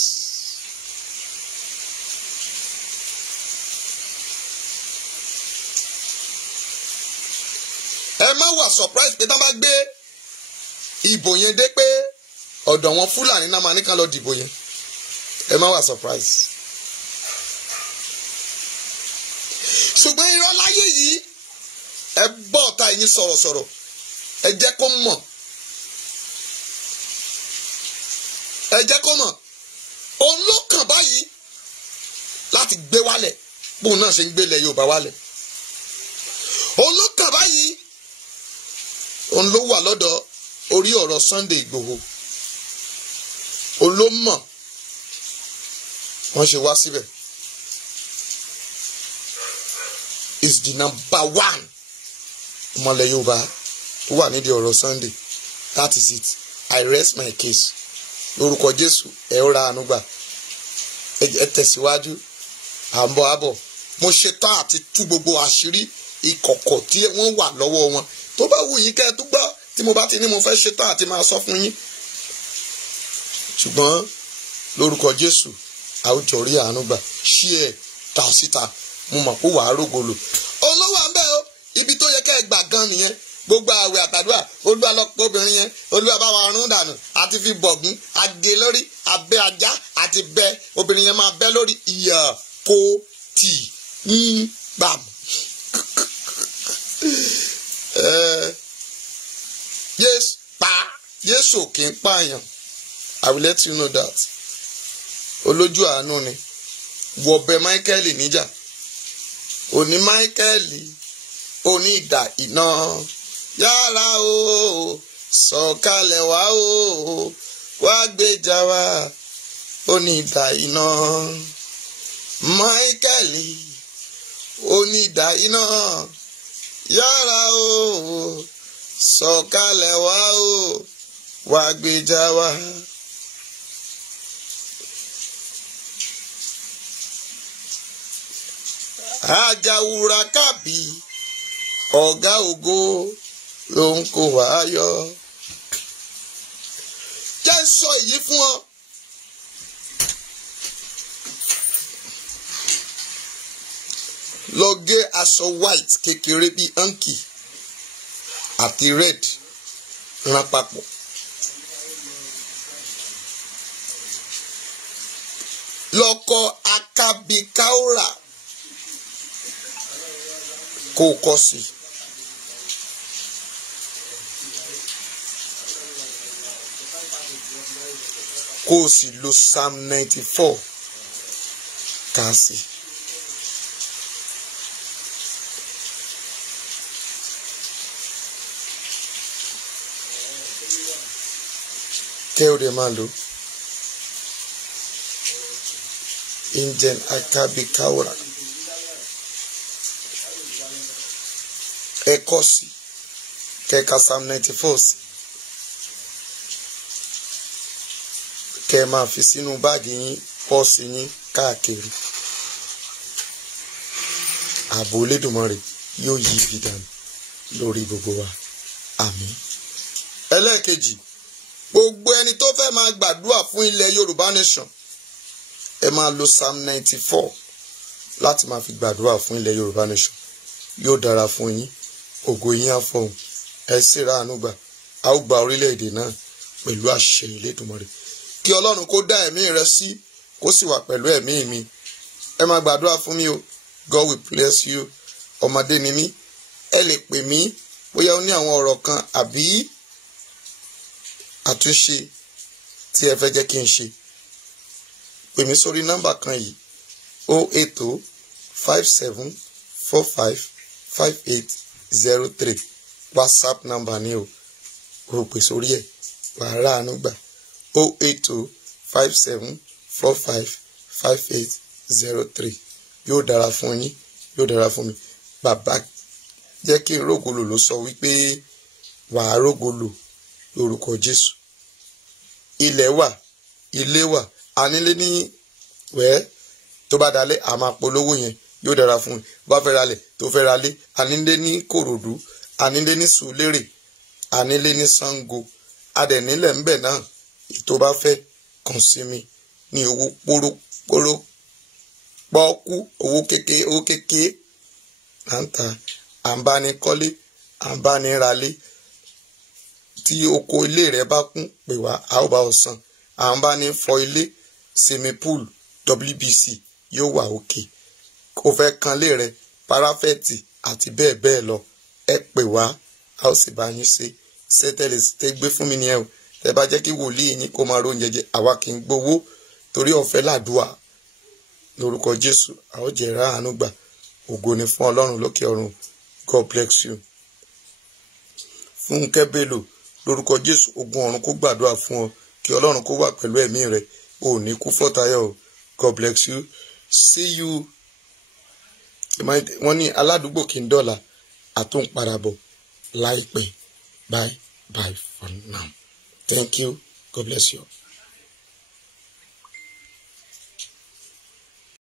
ẹ má wà surprise pé tá bá gbé ìbò yẹn dé pé ọ̀dọ̀ wọn Fúlàní náà máa ní ká lọ dìbò yẹn ẹ má wà surprise. ṣùgbọ́n irọ́ láyé yìí ẹ bọ́ ọ̀tá yín sọ̀rọ̀sọ̀rọ̀ ẹ jẹ́ kó mọ̀ òun ló kàn báyìí láti gbé wálẹ̀ bóun náà ṣe ń gbélé Yorùbá wálẹ̀ òun ló kàn báyìí òun ló wà lọ́dọ̀ orí ọ̀rọ̀ Sunday Igboho olómọ wọ́n ṣe wá síbẹ̀ is the number one ọmọlẹ̀ Yorùbá tó wà nídìí ọ̀rọ̀ Sunday that is it I rest my case lórúkọ Jésù ẹ ó ra àánú gbà ẹ tẹ̀síwájú àbọ̀ mo ṣe tán àti tú gbogbo àṣírí ìkọ̀kọ̀ tí wọ́n wà lọ́wọ́ wọn tó bá wù yín kẹ́ ẹ tó gbọ́ tí mo bá ti ní mo fẹ́ ṣe tán àti máa sọ fún yín ṣùgbọ́n lórúkọ Jésù àwùjọ rí àánú gbà ṣí ẹ tà síta mo mọ̀ pé wàá rògbòlò olówó àbẹ́ o ibi tó yẹ kẹ́ ẹ gbà gan nìyẹn gbogbo àwẹ̀ àtàdúrà Olúwa lọ́pọ̀ obìnrin yẹn Olúwa bá wa rún dànù àti fi bọ̀gún agé lórí abẹ́ ajá àti bẹ obìnrin yẹn máa bẹ́ lórí ìyà kó tì ń gbàm. Jésù kì í pààyàn. I will let you know that. Olójú àánú ni. Wọ̀bẹ Michael níjà. Òní Michael oní ìdà iná. Yára o, sọ̀kalẹ̀ wá o, wá gbèjà wá. Oní ìdà iná. Michael oní ìdà iná. Yára o, sọ̀kalẹ̀ wá o, wá gbèjà wá. Àjàwùrà kábì ọ̀gá ògo ló ń kó wá yọ. Jẹ́ sọ èyí fún ọ. lọ gé aṣọ white kékeré bíi hanky àti red rán papọ̀. Lọ kọ akabikaora kó o kọ sí. Kó o sì lo Psalm 94 kà sí. Kẹ́ o dẹ̀ máa lò Injin akabikaora. Ẹ kọ sí. Kẹ́ ka Psalm 94 sí. Kẹ́ máa fi sínú báàgì yín, pọ́ọ̀sì yín káàkiri. Ààbò Olódùmarè yóò yí ibi dànù lórí gbogbo wa. Àmín. Ẹlẹ́ẹ̀kejì, gbogbo ẹni tó fẹ́ máa gbàdúrà fún ilẹ̀ Yorùbá nation, ẹ máa lo Psalm 94 láti máa fi gbàdúrà fún ilẹ̀ Yorùbá nation. Yóò dára fún yín, ògo yín á fọhùn, ẹ sì ra àánú gbà. A ó gba orílẹ̀-èdè náà pẹ̀lú àṣẹ Olódùmarè. Kí Ọlọ́run kó dá ẹ̀mí rẹ sí, kó sì wà pẹ̀lú ẹ̀mí mi. Ẹ máa gbàdúrà fún mi o. God will bless you. Ọmọdé ni mí. Ẹ lè pè mí bóyá ó ní àwọn ọ̀rọ̀ kan àbí àtúnṣe tí ẹ fẹ́ jẹ́ kí n ṣe. Pè mí sórí nọ́mbà kan yìí 08057455803. WhatsApp nọ́mbà ni o. O pè sórí ẹ̀ wàá rà àánú gbà. 08057455803. Yóò dára fún yín, yóò dára fún mi. Bàbá jẹ́ kí n rógolò ló sọ wípé wàá rógolò lórúkọ Jésù. Ilẹ̀ wà, ilé wà, anílé ní tó bá dalẹ̀ a máa polówó yẹn, yóò dára fún mi. Bá fẹ́ ralẹ̀ tó fẹ́ ralé, anílé ní Kòròdú, anílé ní Sùlérè, anílé ní Ṣàngó, adẹ̀nílẹ̀ ńbẹ̀ náà. Tó bá fẹ́ kàn sí mi ní owó póró pọ́ọ́kú, owó kékeré à ń ta. À ń bá ní kọ́lé, à ń bá ní ralé. Tí oko ilé rẹ bá kún, pè wá, a ó bá ọ san. À ń bá ní fọ ilé, swimming pool, WBC yóò wà òkè. Kò fẹ́ kanlé rẹ, parafẹ́tì àti bẹ́ẹ̀ bẹ́ẹ̀ lọ. Ẹ pè wá, a ó sì bá yín ṣe. Ṣẹ́tẹ̀lẹ̀ tẹ́ gbé fún mi ni ẹ o. Tẹ́ bá jẹ́ kí wòlíì yín kó máa róúnjẹ jẹ, àwa kì í gbowó torí ọ̀fẹ́ làdúà. Lórúkọ Jésù, a ó jẹ́ ra àánú gbà. Ògo ni fún Ọlọ́run lókè ọ̀run. God bless you. Fúnkẹ́ Bello, lórúkọ Jésù, ogun ọ̀run kó gbàdúrà fún ọ. Kí Ọlọ́run kó wà pẹ̀lú ẹ̀mí rẹ. O ò ní kú fọ́tayọ̀ o. God bless you. See you. Wọ́n ní aládùúgbò kì í dọ̀la, àtúnpadàbọ̀ láìpẹ́. Bye for now. Thank you. God bless you.